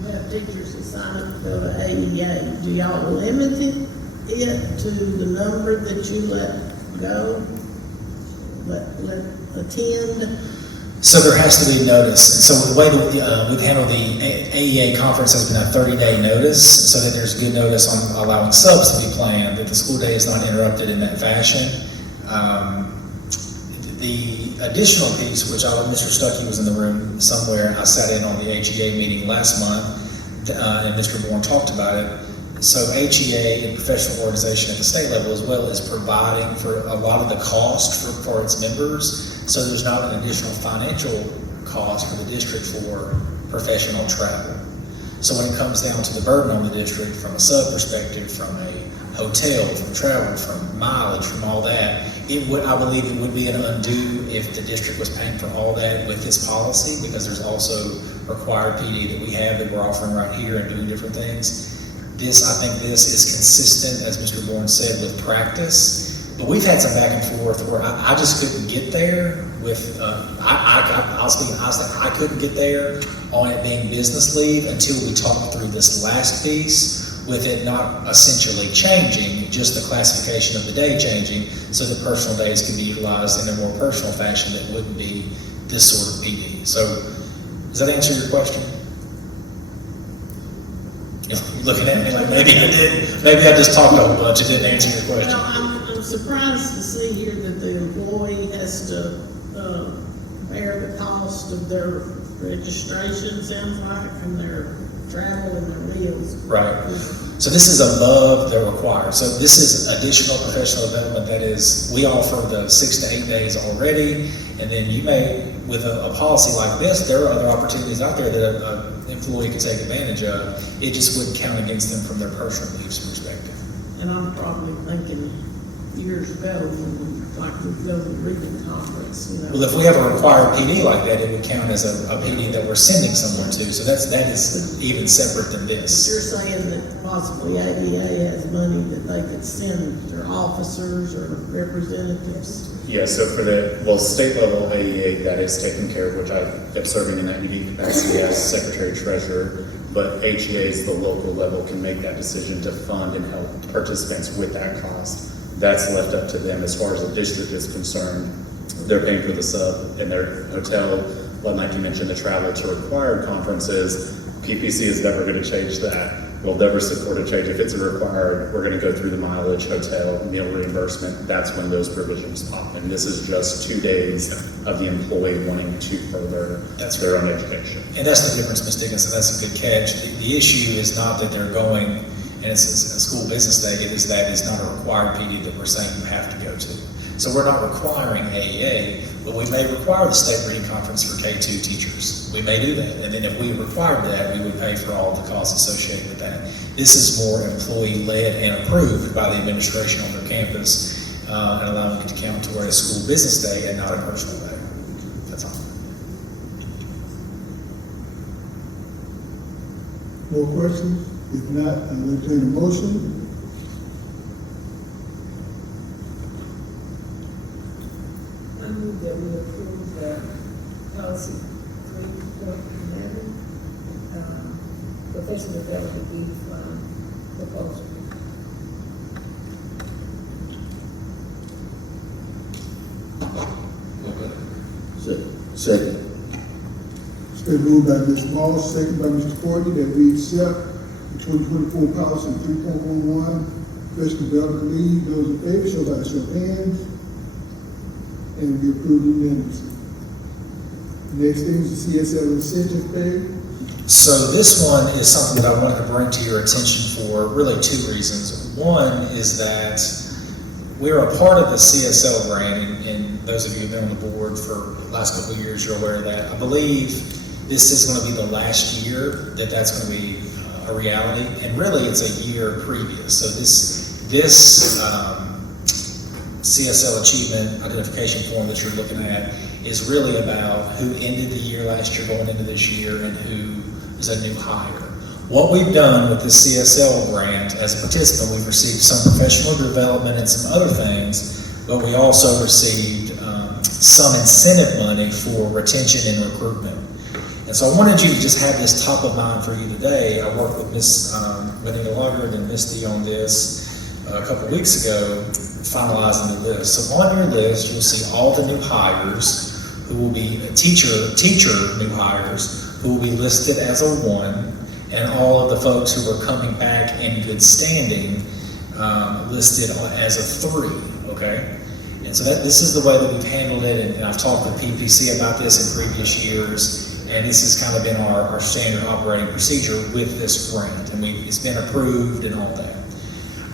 you have teachers that sign up for the AEA, do y'all limit it to the number that you let go, let attend? So there has to be notice. And so the way that we handle the AEA conference has been a 30-day notice, so that there's good notice on allowing subs to be planned, that the school day is not interrupted in that fashion. The additional piece, which Mr. Stuckey was in the room somewhere, I sat in on the HEA meeting last month, and Mr. Bourne talked about it. So HEA and professional organization at the state level as well is providing for a lot of the cost for its members. So there's not an additional financial cost for the district for professional travel. So when it comes down to the burden on the district from a sub perspective, from a hotel, from travel, from mileage, from all that, I believe it would be an undue if the district was paying for all that with this policy, because there's also required PD that we have that we're offering right here and doing different things. I think this is consistent, as Mr. Bourne said, with practice, but we've had some back and forth where I just couldn't get there with, I'll speak honestly, I couldn't get there on it being business leave until we talked through this last piece, with it not essentially changing, just the classification of the day changing, so that personal days could be utilized in a more personal fashion that wouldn't be this sort of PD. So, does that answer your question? You're looking at me like maybe it didn't. Maybe I just talked a whole bunch. It didn't answer your question. Well, I'm surprised to see here that the employee has to bear the cost of their registration, sounds like, and their travel and their meals. Right. So this is above the required. So this is additional professional development. That is, we offer the 6 to 8 days already, and then you may, with a policy like this, there are other opportunities out there that an employee could take advantage of. It just wouldn't count against them from their personal leaves perspective. And I'm probably thinking years ago, when we go to the Reading Conference, you know. Well, if we have a required PD like that, it would count as a PD that we're sending someone to. So that is even separate than this. You're saying that possibly ADA has money that they could send their officers or representatives? Yeah, so for state level AEA, that is taken care of, which I am serving in that unique capacity as Secretary Treasurer. But HEAs, the local level, can make that decision to fund and help participants with that cost. That's left up to them. As far as the district is concerned, they're paying for the sub and their hotel. Like you mentioned, the travel to required conferences. PPC is never going to change that. We'll never support a change if it's required. We're going to go through the mileage, hotel, meal reimbursement. That's when those provisions pop in. This is just 2 days of the employee wanting to further their own education. And that's the difference, Ms. Dickinson. That's a good catch. The issue is not that they're going and it's a school business day. It is that it's not a required PD that we're saying you have to go to. So we're not requiring AEA, but we may require the state reading conference for K2 teachers. We may do that. And then if we required that, we would pay for all the costs associated with that. This is more employee-led and approved by the administration on their campus and allowing it to count toward a school business day and not a personal day. That's all. More questions? If not, I will entertain a motion. I move that we approve the policy 3.11, professional development leave proposal. Second. It's been moved by Ms. Moss, second by Mr. Courtney, that we accept the 2024 policy 3.11, professional development leave. Those in favor, show by a show of hands. And we approve unanimously. Next thing is the CSL incentive pay. So this one is something that I wanted to bring to your attention for really 2 reasons. One is that we're a part of the CSL grant, and those of you who've been on the board for the last couple of years, you're aware of that. I believe this is going to be the last year that that's going to be a reality, and really it's a year previous. So this CSL achievement identification form that you're looking at is really about who ended the year last year going into this year and who is a new hire. What we've done with this CSL grant, as a participant, we've received some professional development and some other things, but we also received some incentive money for retention and recruitment. And so I wanted you to just have this top of mind for you today. I worked with Ms. Benita Loggard and Misty on this a couple weeks ago, finalizing the list. So on your list, you'll see all the new hires who will be teacher new hires who will be listed as a 1, and all of the folks who are coming back in good standing listed as a 3, okay? And so this is the way that we've handled it, and I've talked with PPC about this in previous years, and this has kind of been our standard operating procedure with this grant, and it's been approved and all that.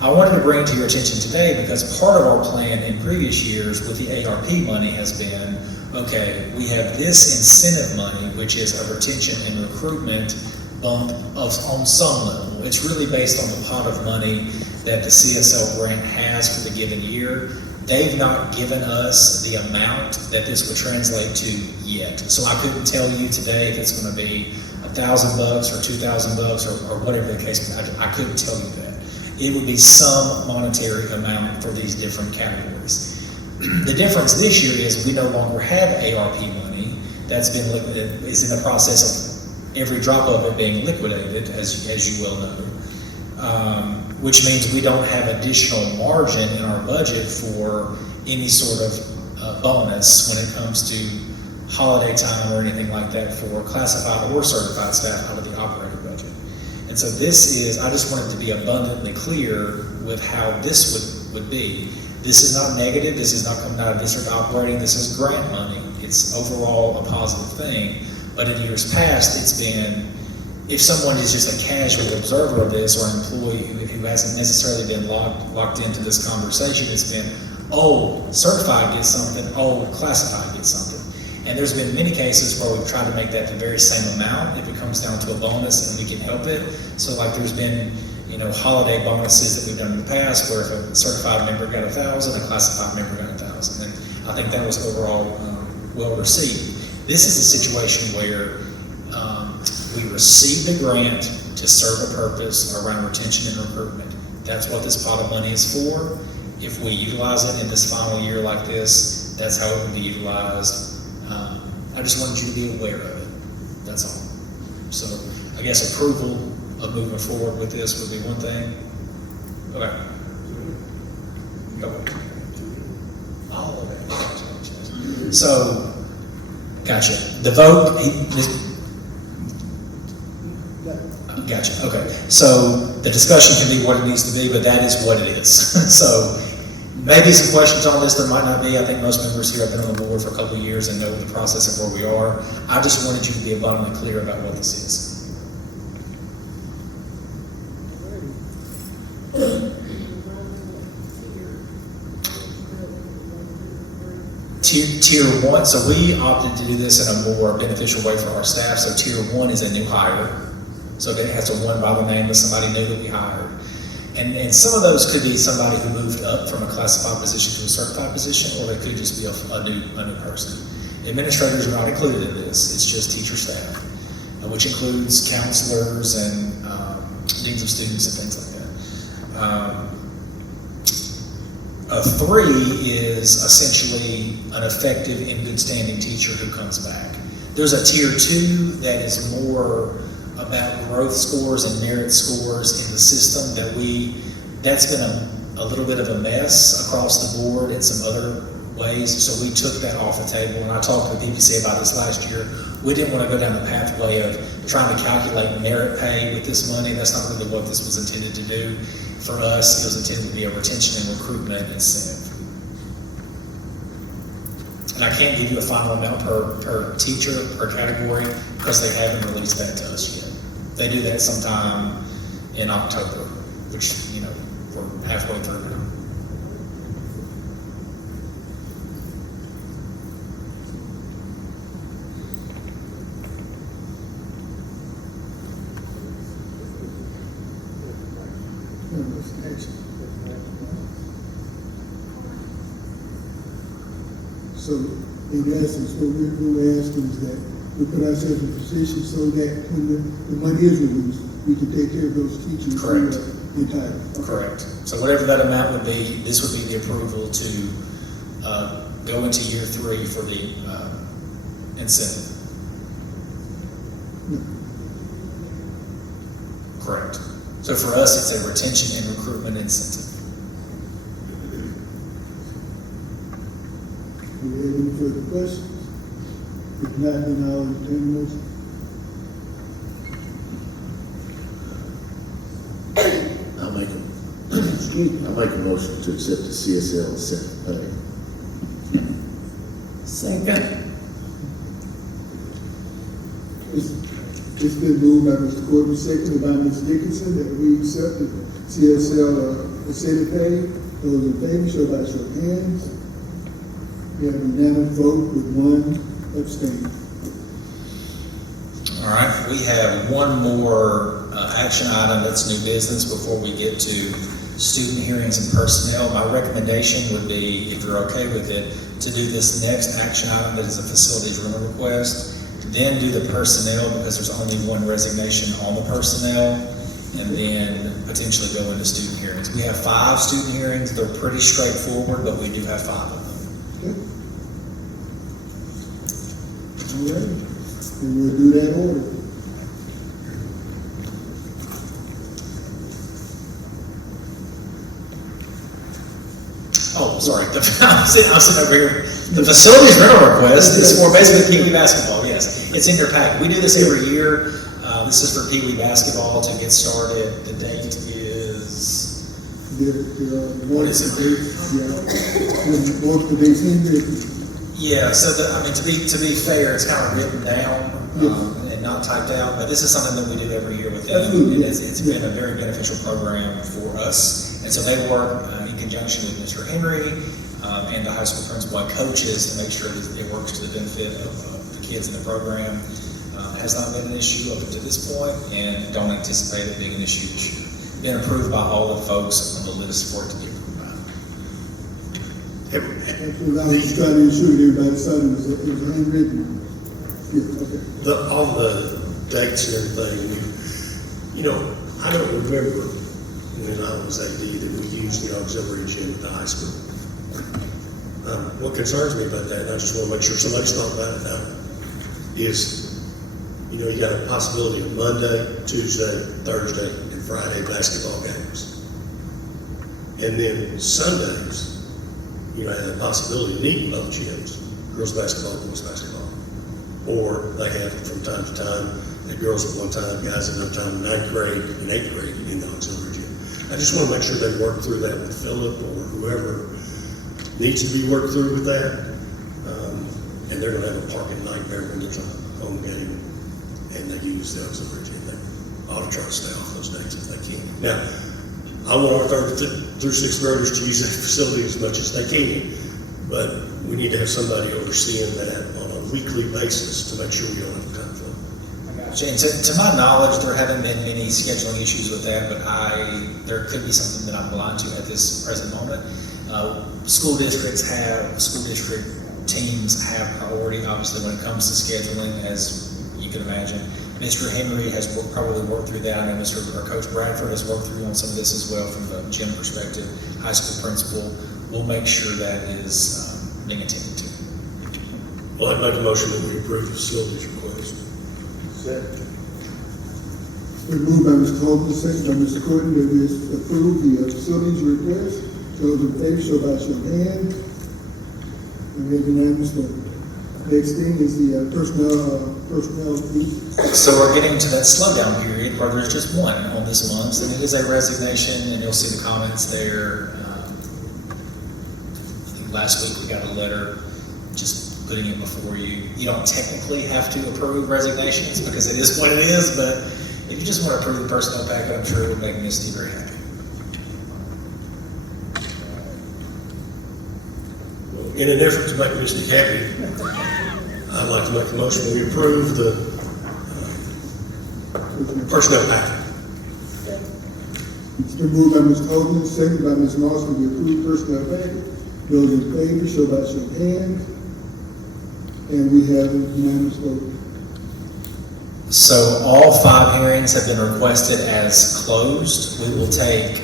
I wanted to bring to your attention today because part of our plan in previous years with the ARP money has been, okay, we have this incentive money, which is a retention and recruitment bump on some level. It's really based on the pot of money that the CSL grant has for the given year. They've not given us the amount that this would translate to yet. So I couldn't tell you today if it's going to be $1,000 or $2,000 or whatever the case may be. I couldn't tell you that. It would be some monetary amount for these different categories. The difference this year is we no longer have ARP money that's been liquidated, is in the process of every drop of it being liquidated, as you well know, which means we don't have additional margin in our budget for any sort of bonus when it comes to holiday time or anything like that for classified or certified staff out of the operating budget. And so this is, I just wanted to be abundantly clear with how this would be. This is not negative, this is not coming out of district operating, this is grant money. It's overall a positive thing. But in years past, it's been, if someone is just a casual observer of this or an employee who hasn't necessarily been locked into this conversation, it's been, oh, certified gets something, oh, classified gets something. And there's been many cases where we've tried to make that the very same amount if it comes down to a bonus and we can help it. So like there's been, holiday bonuses that we've done in the past where if a certified member got 1,000, a classified member got 1,000. And I think that was overall well received. This is a situation where we received a grant to serve a purpose around retention and recruitment. That's what this pot of money is for. If we utilize it in this final year like this, that's how it would be utilized. I just wanted you to be aware of it. That's all. So I guess approval of moving forward with this would be one thing. Okay. Go. All of it. So, gotcha. The vote, gotcha. Okay. So the discussion can be what it needs to be, but that is what it is. So maybe some questions on this, there might not be. I think most members here have been on the board for a couple of years and know the process of where we are. I just wanted you to be abundantly clear about what this is. Tier 1, so we opted to do this in a more beneficial way for our staff. So Tier 1 is a new hire. So it has to run by the name of somebody new that we hired. And some of those could be somebody who moved up from a classified position to a certified position, or it could just be a new person. Administrators are not included in this. It's just teacher staff, which includes counselors and deans of students and things like that. A 3 is essentially an effective in good standing teacher who comes back. There's a Tier 2 that is more about growth scores and merit scores in the system that's been a little bit of a mess across the board in some other ways. So we took that off the table, and I talked to the DPCA about this last year. We didn't want to go down the pathway of trying to calculate merit pay with this money. That's not really what this was intended to do. For us, it was intended to be a retention and recruitment incentive. And I can't give you a final amount per teacher, per category, because they haven't released that to us yet. They do that sometime in October, which, we're halfway through now. So, in essence, what we're asking is that we put ourselves in a position so that when the money is released, we can take care of those teachers who are entitled. Correct. So whatever that amount would be, this would be the approval to go into year 3 for the incentive. Correct. So for us, it's a retention and recruitment incentive. Do we have any further questions? If not, then I'll entertain a motion. I'll make a motion to accept the CSL incentive pay. Second. It's been moved by Mr. Corbin, seconded by Ms. Dickinson, that we accept the CSL incentive pay. Those in favor, show by show of hands. We have a unanimous vote with one abstain. All right, we have one more action item that's new business before we get to student hearings and personnel. My recommendation would be, if you're okay with it, to do this next action item that is a facilities rental request, then do the personnel because there's only one resignation on the personnel, and then potentially go into student hearings. We have 5 student hearings. They're pretty straightforward, but we do have 5 of them. All right, then we'll do that order. Oh, sorry, I'm sitting over here. The facilities rental request is for basically Pee Wee basketball, yes. It's in your packet. We do this every year. This is for Pee Wee basketball to get started. The date is, what is it? Yeah, so to be fair, it's kind of written down and not typed out, but this is something that we do every year with them. And it's been a very beneficial program for us. And so they work in conjunction with Mr. Henry and the high school principal and coaches to make sure that it works to the benefit of the kids in the program. Has not been an issue up to this point, and don't anticipate it being an issue this year. Been approved by all the folks on the list for it to be approved by. I was just trying to ensure that everybody saw it was handwritten. Yeah, okay. All the dates and everything, I don't remember when I was AD that we used the auxiliary gym at the high school. What concerns me about that, and I just want to make sure somebody's thought about it now, is, you got a possibility of Monday, Tuesday, Thursday, and Friday basketball games. And then Sundays, have the possibility of needing both gyms, girls basketball, boys basketball. Or they have from time to time, the girls at one time, guys at another time, 9th grade and 8th grade in the auxiliary gym. I just want to make sure they work through that with Philip or whoever needs to be worked through with that. And they're going to have a parking nightmare when there's a home game and they use the auxiliary gym. They ought to try to stay off those dates if they can. Now, I want our 3rd through 6th graders to use that facility as much as they can, but we need to have somebody overseeing that on a weekly basis to make sure we don't have conflict. And to my knowledge, there haven't been many scheduling issues with that, but there could be something that I'm blind to at this present moment. School district teams have priority, obviously, when it comes to scheduling, as you can imagine. Mr. Henry has probably worked through that. I know Coach Bradford has worked through on some of this as well from the gym perspective. High school principal will make sure that is being attended to. Well, I'd make a motion that we approve the facilities request. Second. Been moved by Mr. Holden, second by Mr. Courtney, that we approve the facilities request. Those in favor, show by show of hands. And we have unanimous vote. Next thing is the personnel piece. So we're getting to that slowdown period where there's just one on this month, and it is a resignation, and you'll see the comments there. I think last week we got a letter just putting it before you. You don't technically have to approve resignations because it is what it is, but if you just want to approve the personnel packet, I'm sure it would make Misty very happy. In an effort to make Misty happy, I'd like to make a motion that we approve the personnel packet. It's been moved by Mr. Holden, second by Ms. Moss, to approve personnel packet. Those in favor, show by show of hands. And we have a unanimous vote. So all 5 hearings have been requested as closed. We will take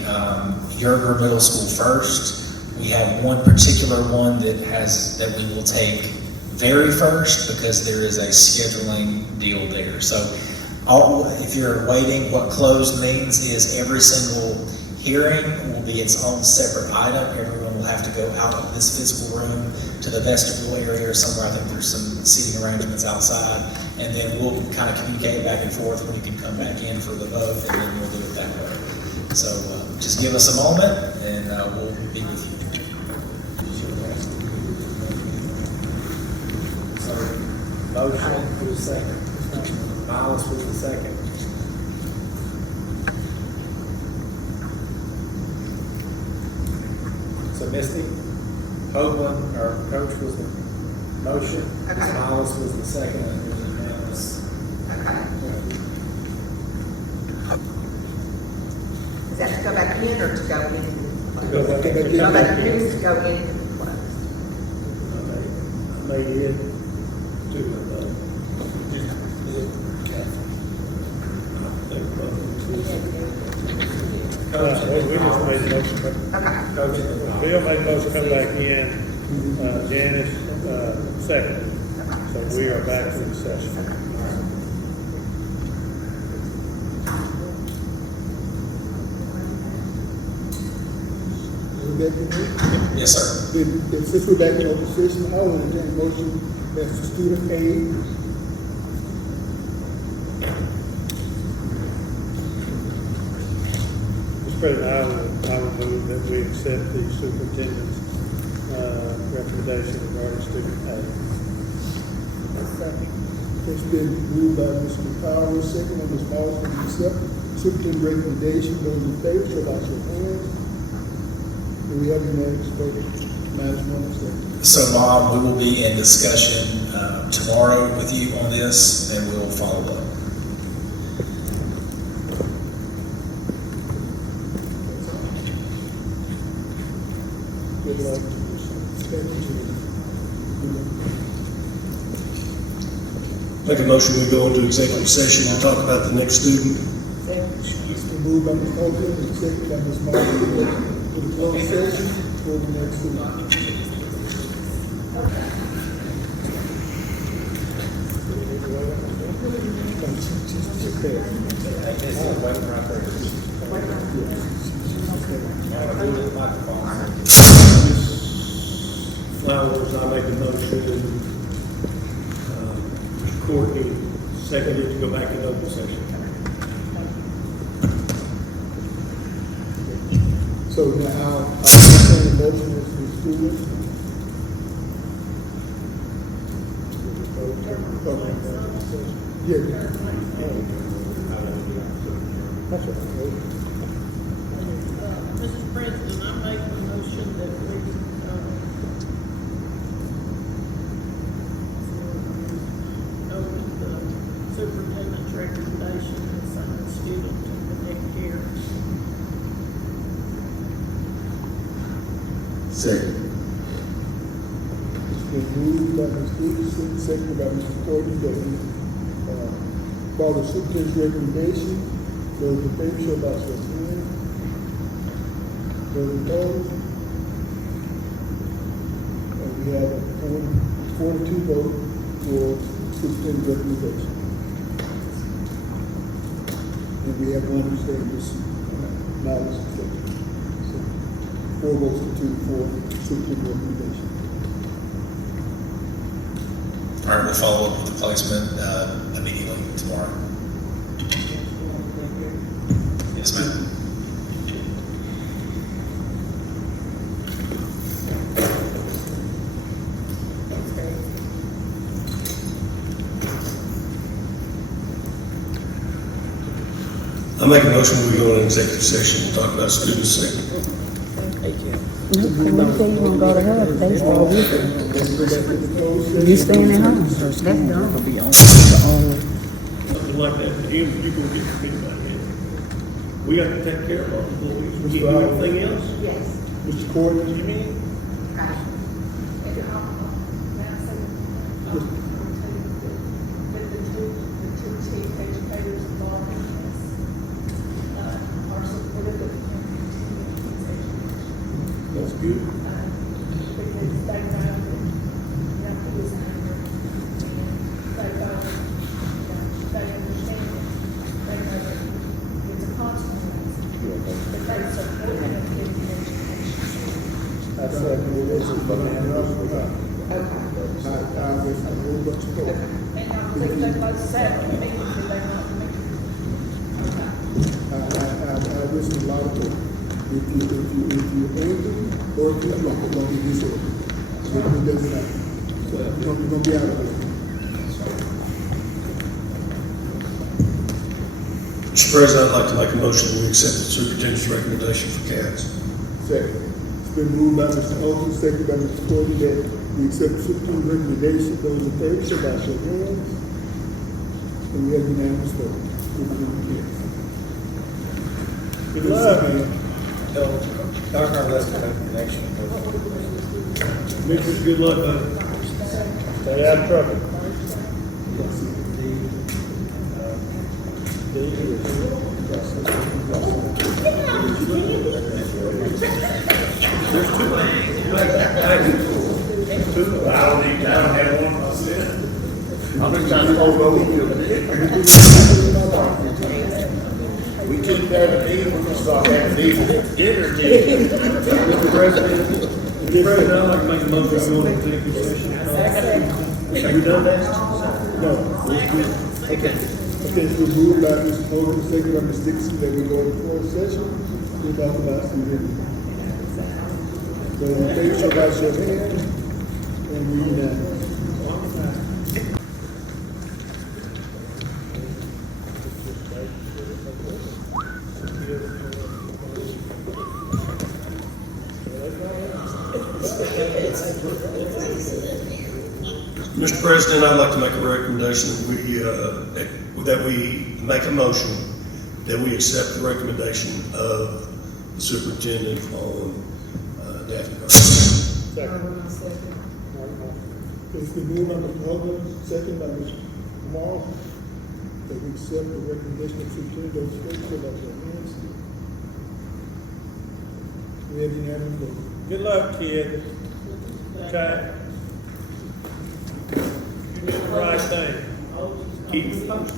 Yerger Middle School first. We have one particular one that we will take very first because there is a scheduling deal there. So if you're waiting, what closed means is every single hearing will be its own separate item. Everyone will have to go out of this physical room to the vestibule area or somewhere. I think there's some seating arrangements outside, and then we'll kind of communicate back and forth when you can come back in for the vote, and then we'll do it that way. So just give us a moment, and we'll be with you. Motion, second. Miles was the second. So Misty, Hoagland, our coach, was the motion. Okay. Miles was the second, and it was unanimous. Is that to go back in or to go into? To go back in. Go back in, to go into the closed. I made it to, we just made a motion. Bill made a motion, come back in, Janice, second. So we are back to the session. Yes, sir. Since we're back in open session, I will entertain a motion as to student A. Mr. President, I will move that we accept the superintendent's, recommendation regarding student A. It's been moved by Mr. Powers, second by Ms. Miles, to accept superintendent's recommendation. Those in favor, show by your hand. Do we have unanimous vote? Madam Secretary. So, Mom, we will be in discussion tomorrow with you on this, and we will follow up. Good luck. Make a motion, we go into executive session and talk about the next student. It's been moved by Ms. Hoagland and second by Ms. Miles to the closed session for the next student. Flowers, I make a motion, Courtney seconded to go back into open session. So now, I'll entertain a motion as to the student. Yeah. That's right. Mr. President, I make a motion that we, go with the superintendent's recommendation and assign the student to the next year. Second. It's been moved by Ms. Peterson, seconded by Mr. Courtney, that we, follow the superintendent's recommendation. Those in favor, show by your hand. Those opposed? And we have a 4-2 vote for superintendent's recommendation. And we have one who's saying this, knowledge. So, 4 votes to 2 for superintendent's recommendation. All right, we'll follow up with the placement immediately tomorrow. Yes, ma'am. I make a motion, we go into executive session and talk about student safety. When you say you wanna go to her, they stay with you. You staying at home, so that's done. Something like that, but you gonna get anybody in. We have to take care of our employees. We can't do anything else? Yes. Mr. Courtney? What do you mean? With the two chief educators involved in this, are supportive of That's good. because they found that you have to listen to them. And they found, they understand it. They know that it's a consequence. But they support it. I said, okay. I was a whole bunch of votes. And I think they both said, me, do they not me? I listen a lot of them. If you're angry or if you're drunk, it's gonna be disorder. So it doesn't matter. So you're gonna be out of there. Mr. President, I'd like to make a motion that we accept the superintendent's recommendation for CADS. Second. It's been moved by Mr. Holman, second by Mr. Corbin, that we accept the superintendent's recommendation. Those in favor, show by show of hands. And we have unanimous vote. Good luck, man. Dr. Arlesco make the connection. Commissioners, good luck, buddy. Stay out of trouble. I don't have one myself. I'm just trying to hold over you. We keep having these, we're gonna start having these dinner teams. Mr. President, I'd like to make a motion to go into executive session. Have we done that? No. Okay. Okay, it's been moved by Mr. Holman, second by Ms. Dixon, that we go into closed session. We talk about some business. So in favor, show by show of hands. And we unanimous. Mr. President, I'd like to make a recommendation that we make a motion that we accept the recommendation of the superintendent on Daphne Garcia. Second. It's been moved by Mr. Holman, second by Mr. Morrow, that we accept the recommendation of superintendent. Those in favor, show by show of hands. We have unanimous vote. Good luck, kid. Okay. You did the right thing. Keep me posted.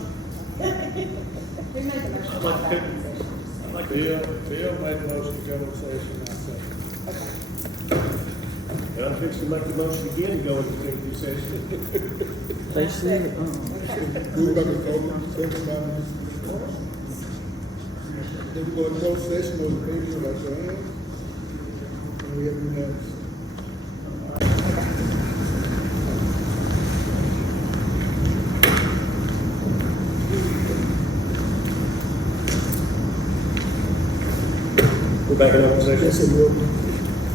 Bill made a motion to go into session, I second. And I'm fixing to make the motion again and go into executive session. They said, Moved by Mr. Holman, second by Ms. Morrow. Then we go into closed session, those in favor, show by show of hands. And we have unanimous. We're back in open session. Yes, sir, Will.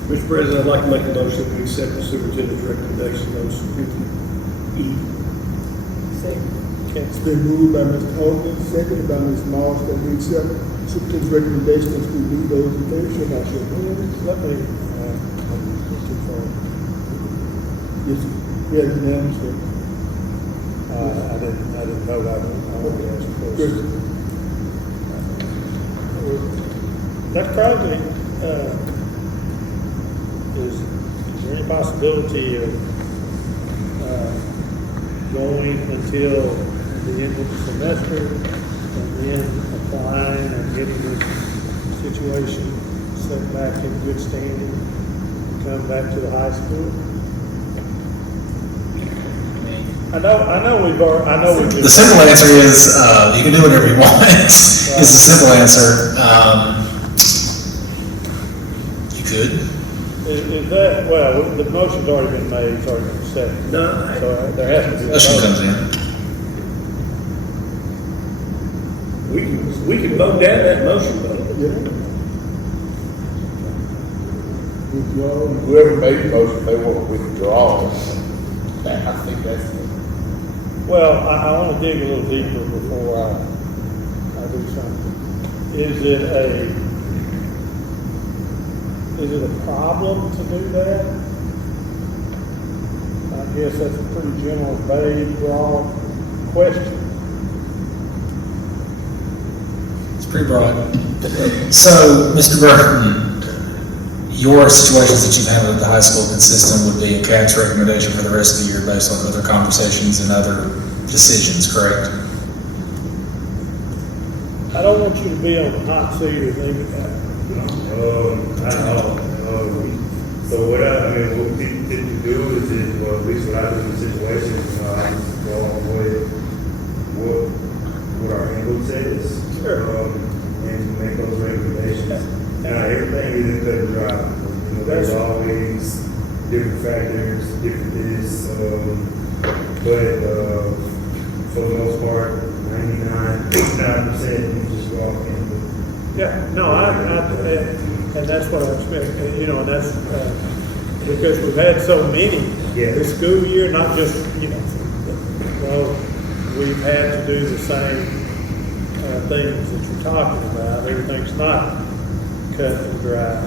Mr. President, I'd like to make a motion that we accept the superintendent's recommendation on E. It's been moved by Mr. Holman, seconded by Ms. Moss, that we accept superintendent's recommendation on school B. Those in favor, show by show of hands. Let me, Yes, sir. We have unanimous vote. I didn't vote, I wanted to ask a question. Good. Dr. Crosby, is there any possibility of, going until the end of the semester and then applying or getting this situation set back in good standing and come back to the high school? I know we've been. The simple answer is, you can do whatever you want. It's the simple answer. You could. Is that, well, the motion's already been made, it's already been seconded. No, So there has to be. a Question vote. comes in. We can vote down that motion, though. Withdraw. Whoever made the motion, they want to withdraw. I think that's. Well, I want to dig a little deeper before I do something. Is it a problem to do that? I guess that's a pretty general, vague, broad question. It's pretty broad. So, Mr. Burton, your situations that you've handled at the high school consistent would be a CAT's recommendation for the rest of the year based on other conversations and other decisions, correct? I don't want you to be on the hot seat or anything. So what what we typically do is, well, at least what I do in the situation, go on with what our handbook says. And make those recommendations. Now, everything isn't cut and dry. You know, there's always different factors, different this, but for the most part, 99% you all can do. Yeah, no, and that's what I'm expecting, you know, and that's, because we've had so many this school year, not just, you know, well, we've had to do the same things that you're talking about. Everything's not cut and dry.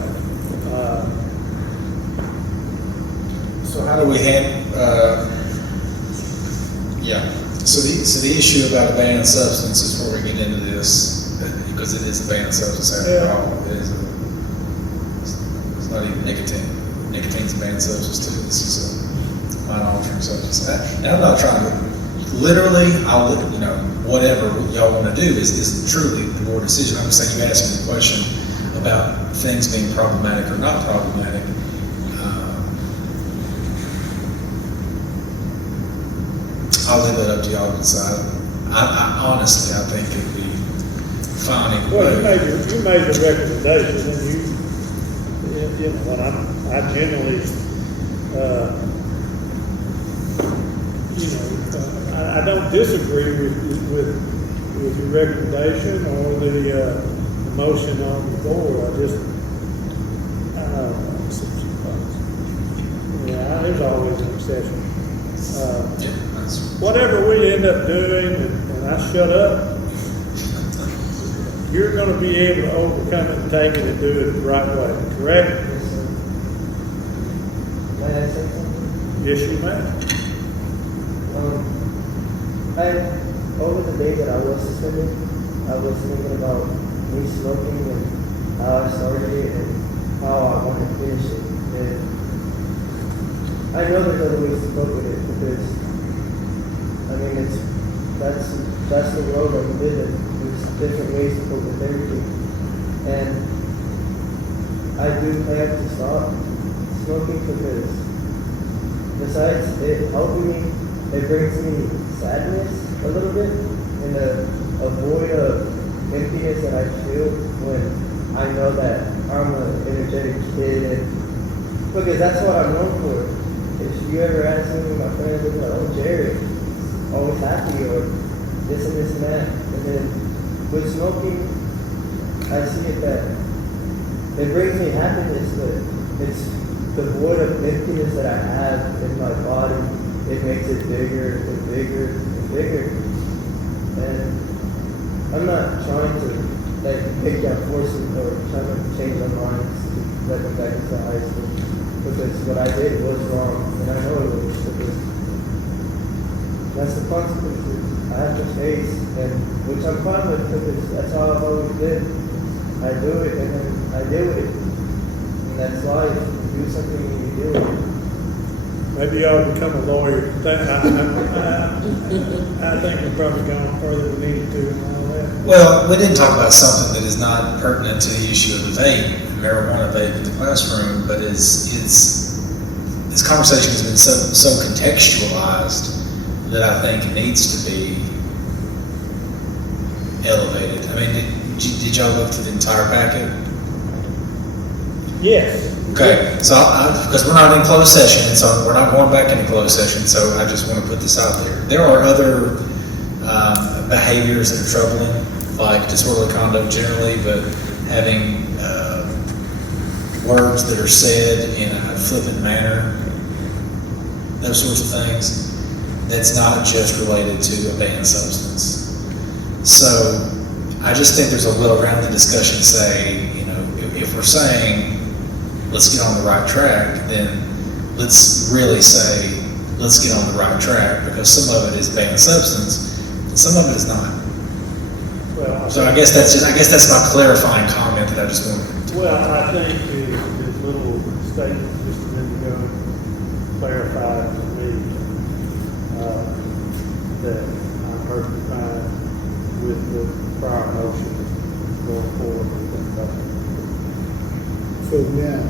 So how do we so the issue about a banned substance is where we get into this, because it is a banned substance after all. It is it's not even nicotine. Nicotine's a banned substance too. This is a mind-altering substance. And I'm not trying to, literally, whatever y'all want to do is truly the board decision. I'm just saying, you asked me the question about things being problematic or not problematic. I'll leave that up to y'all to decide. I honestly, I think it'd be fine either Well, way. you made the recommendation, and you know, and I generally, I don't disagree with your recommendation or the motion on the board. I just, there's always an exception. Whatever we end up doing, and I shut up, you're gonna be able to overcome it and take it and do it the right way, correct? May I say something? Yes, you may. Over the day that I was suspended, I was thinking about me smoking and how I started it and how I want to finish it. And I know there's other ways to cope with it because, I mean, that's the world that we live in. There's different ways to cope with everything. And I do plan to stop smoking because besides it helping me, it brings me sadness a little bit and a void of emptiness that I feel when I know that I'm an energetic kid, and because that's what I'm known for. If you ever ask me, my friends will be like, "Oh, Jared, always happy," or this and this and that. And then with smoking, I see it that it brings me happiness, but it's the void of emptiness that I have in my body. It makes it bigger and bigger and bigger. And I'm not trying to take that forces or trying to change my minds to let them back into high school. Because what I did was wrong, and I know it was, because that's the consequences I have to face, and which I'm fine with, because that's how I've always been. I do it, and then I deal with it. And that's life. You do something and you deal with it. Maybe you ought to become a lawyer. I think we've probably gone further than we needed to and all that. Well, we didn't talk about something that is not pertinent to the issue of the vape, marijuana vape in the classroom, but this conversation has been so contextualized that I think it needs to be elevated. I mean, did y'all look through the entire packet? Yes. Okay, so because we're not in closed session, and so we're not going back into closed session, so I just want to put this out there. There are other behaviors that are troubling, like disorderly conduct generally, but having words that are said in a flippant manner, those sorts of things, that's not just related to a banned substance. So I just think there's a way around the discussion, say, if we're saying, let's get on the right track, then let's really say, let's get on the right track, because some of it is banned substance, and some of it is not. Well, So I guess that's my clarifying comment that I just wanted to. Well, I think his little statement just a minute ago clarified to me that I'm perfectly fine with the prior motion going forward with that. So now,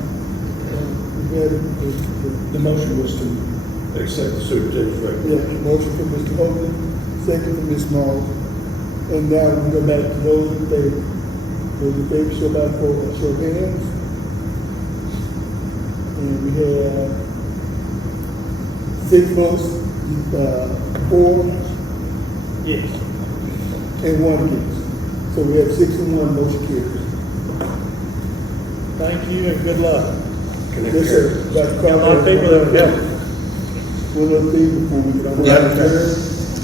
The motion was to accept the superintendent's recommendation. yeah, motion from Mr. Hogan, second from Ms. Moss. And now we go back to those in favor. Those in favor, show by show of hands. And we have 6 votes, 4, Yes. and 1 against. So we have 6-1, motion carries. Thank you and good luck. Yes, sir. Dr. Got a lot of people that will help. One other thing before we get on. Yep.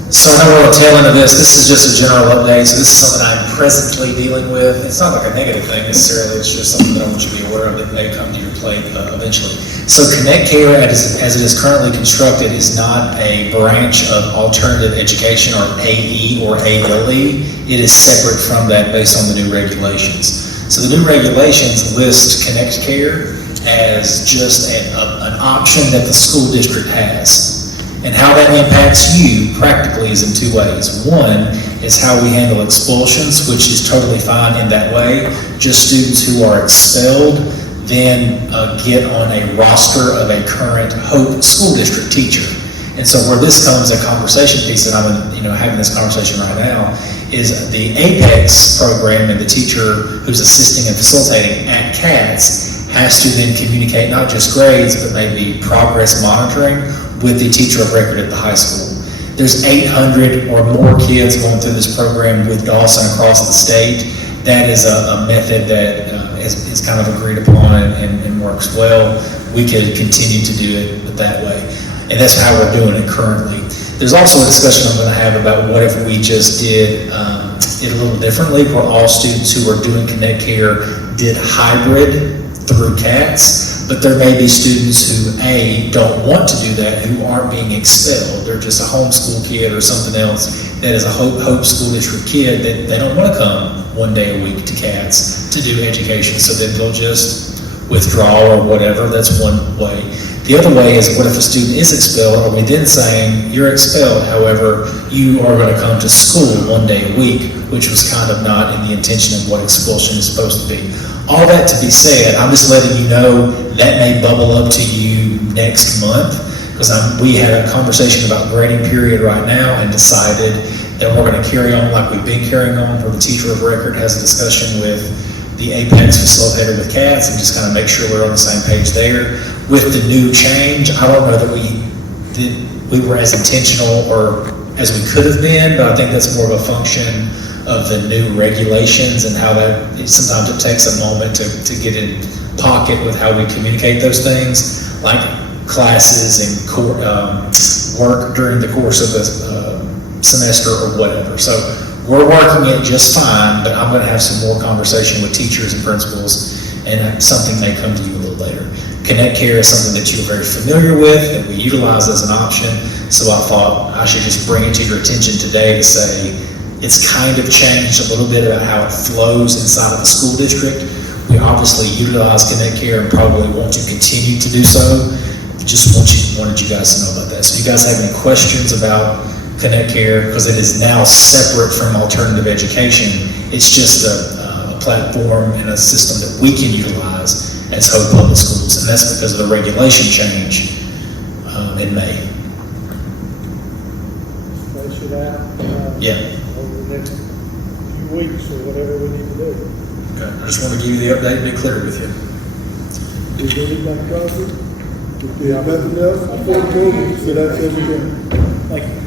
So I know we're on the tail end of this. This is just a general update. So this is something I'm presently dealing with. It's not like a negative thing necessarily. It's just something that I want you to be aware of that may come to your plate eventually. So Connect Care, as it is currently constructed, is not a branch of alternative education or AE or ALE. It is separate from that based on the new regulations. So the new regulations list Connect Care as just an option that the school district has. And how that impacts you practically is in two ways. One is how we handle expulsions, which is totally fine in that way. Just students who are expelled then get on a roster of a current Hope School District teacher. And so where this comes, a conversation piece that I'm having this conversation right now, is the APEX program and the teacher who's assisting and facilitating at CATS has to then communicate not just grades, but maybe progress monitoring with the teacher of record at the high school. There's 800 or more kids going through this program with Dawson across the state. That is a method that is kind of agreed upon and works well. We could continue to do it that way. And that's how we're doing it currently. There's also a discussion I'm going to have about what if we just did it a little differently, where all students who are doing Connect Care did hybrid through CATS. But there may be students who, A, don't want to do that, who aren't being expelled. They're just a homeschool kid or something else that is a Hope School District kid that they don't want to come one day a week to CATS to do education. So then they'll just withdraw or whatever. That's one way. The other way is, what if a student is expelled? Are we then saying, you're expelled, however, you are going to come to school one day a week, which was kind of not in the intention of what expulsion is supposed to be. All that to be said, I'm just letting you know that may bubble up to you next month, because we had a conversation about grading period right now and decided that we're going to carry on like we've been carrying on, where the teacher of record has a discussion with the APEX facilitator with CATS and just kind of make sure we're on the same page there. With the new change, I don't know that we were as intentional or as we could have been, but I think that's more of a function of the new regulations and how that sometimes it takes a moment to get in pocket with how we communicate those things, like classes and work during the course of the semester or whatever. So we're working it just fine, but I'm going to have some more conversation with teachers and principals, and something may come to you a little later. Connect Care is something that you're very familiar with, that we utilize as an option, so I thought I should just bring it to your attention today to say it's kind of changed a little bit about how it flows inside of the school district. We obviously utilize Connect Care and probably want to continue to do so. Just wanted you guys to know about that. So you guys have any questions about Connect Care? Because it is now separate from alternative education. It's just a platform and a system that we can utilize as Hope Public Schools, and that's because of the regulation change in May. Flesh it out. Yeah. Over the next few weeks or whatever we need to do. Okay. I just want to give you the update and be clear with you. Is there anybody, Crosby? If there's nothing else, I told you, so that's everything. Thank you.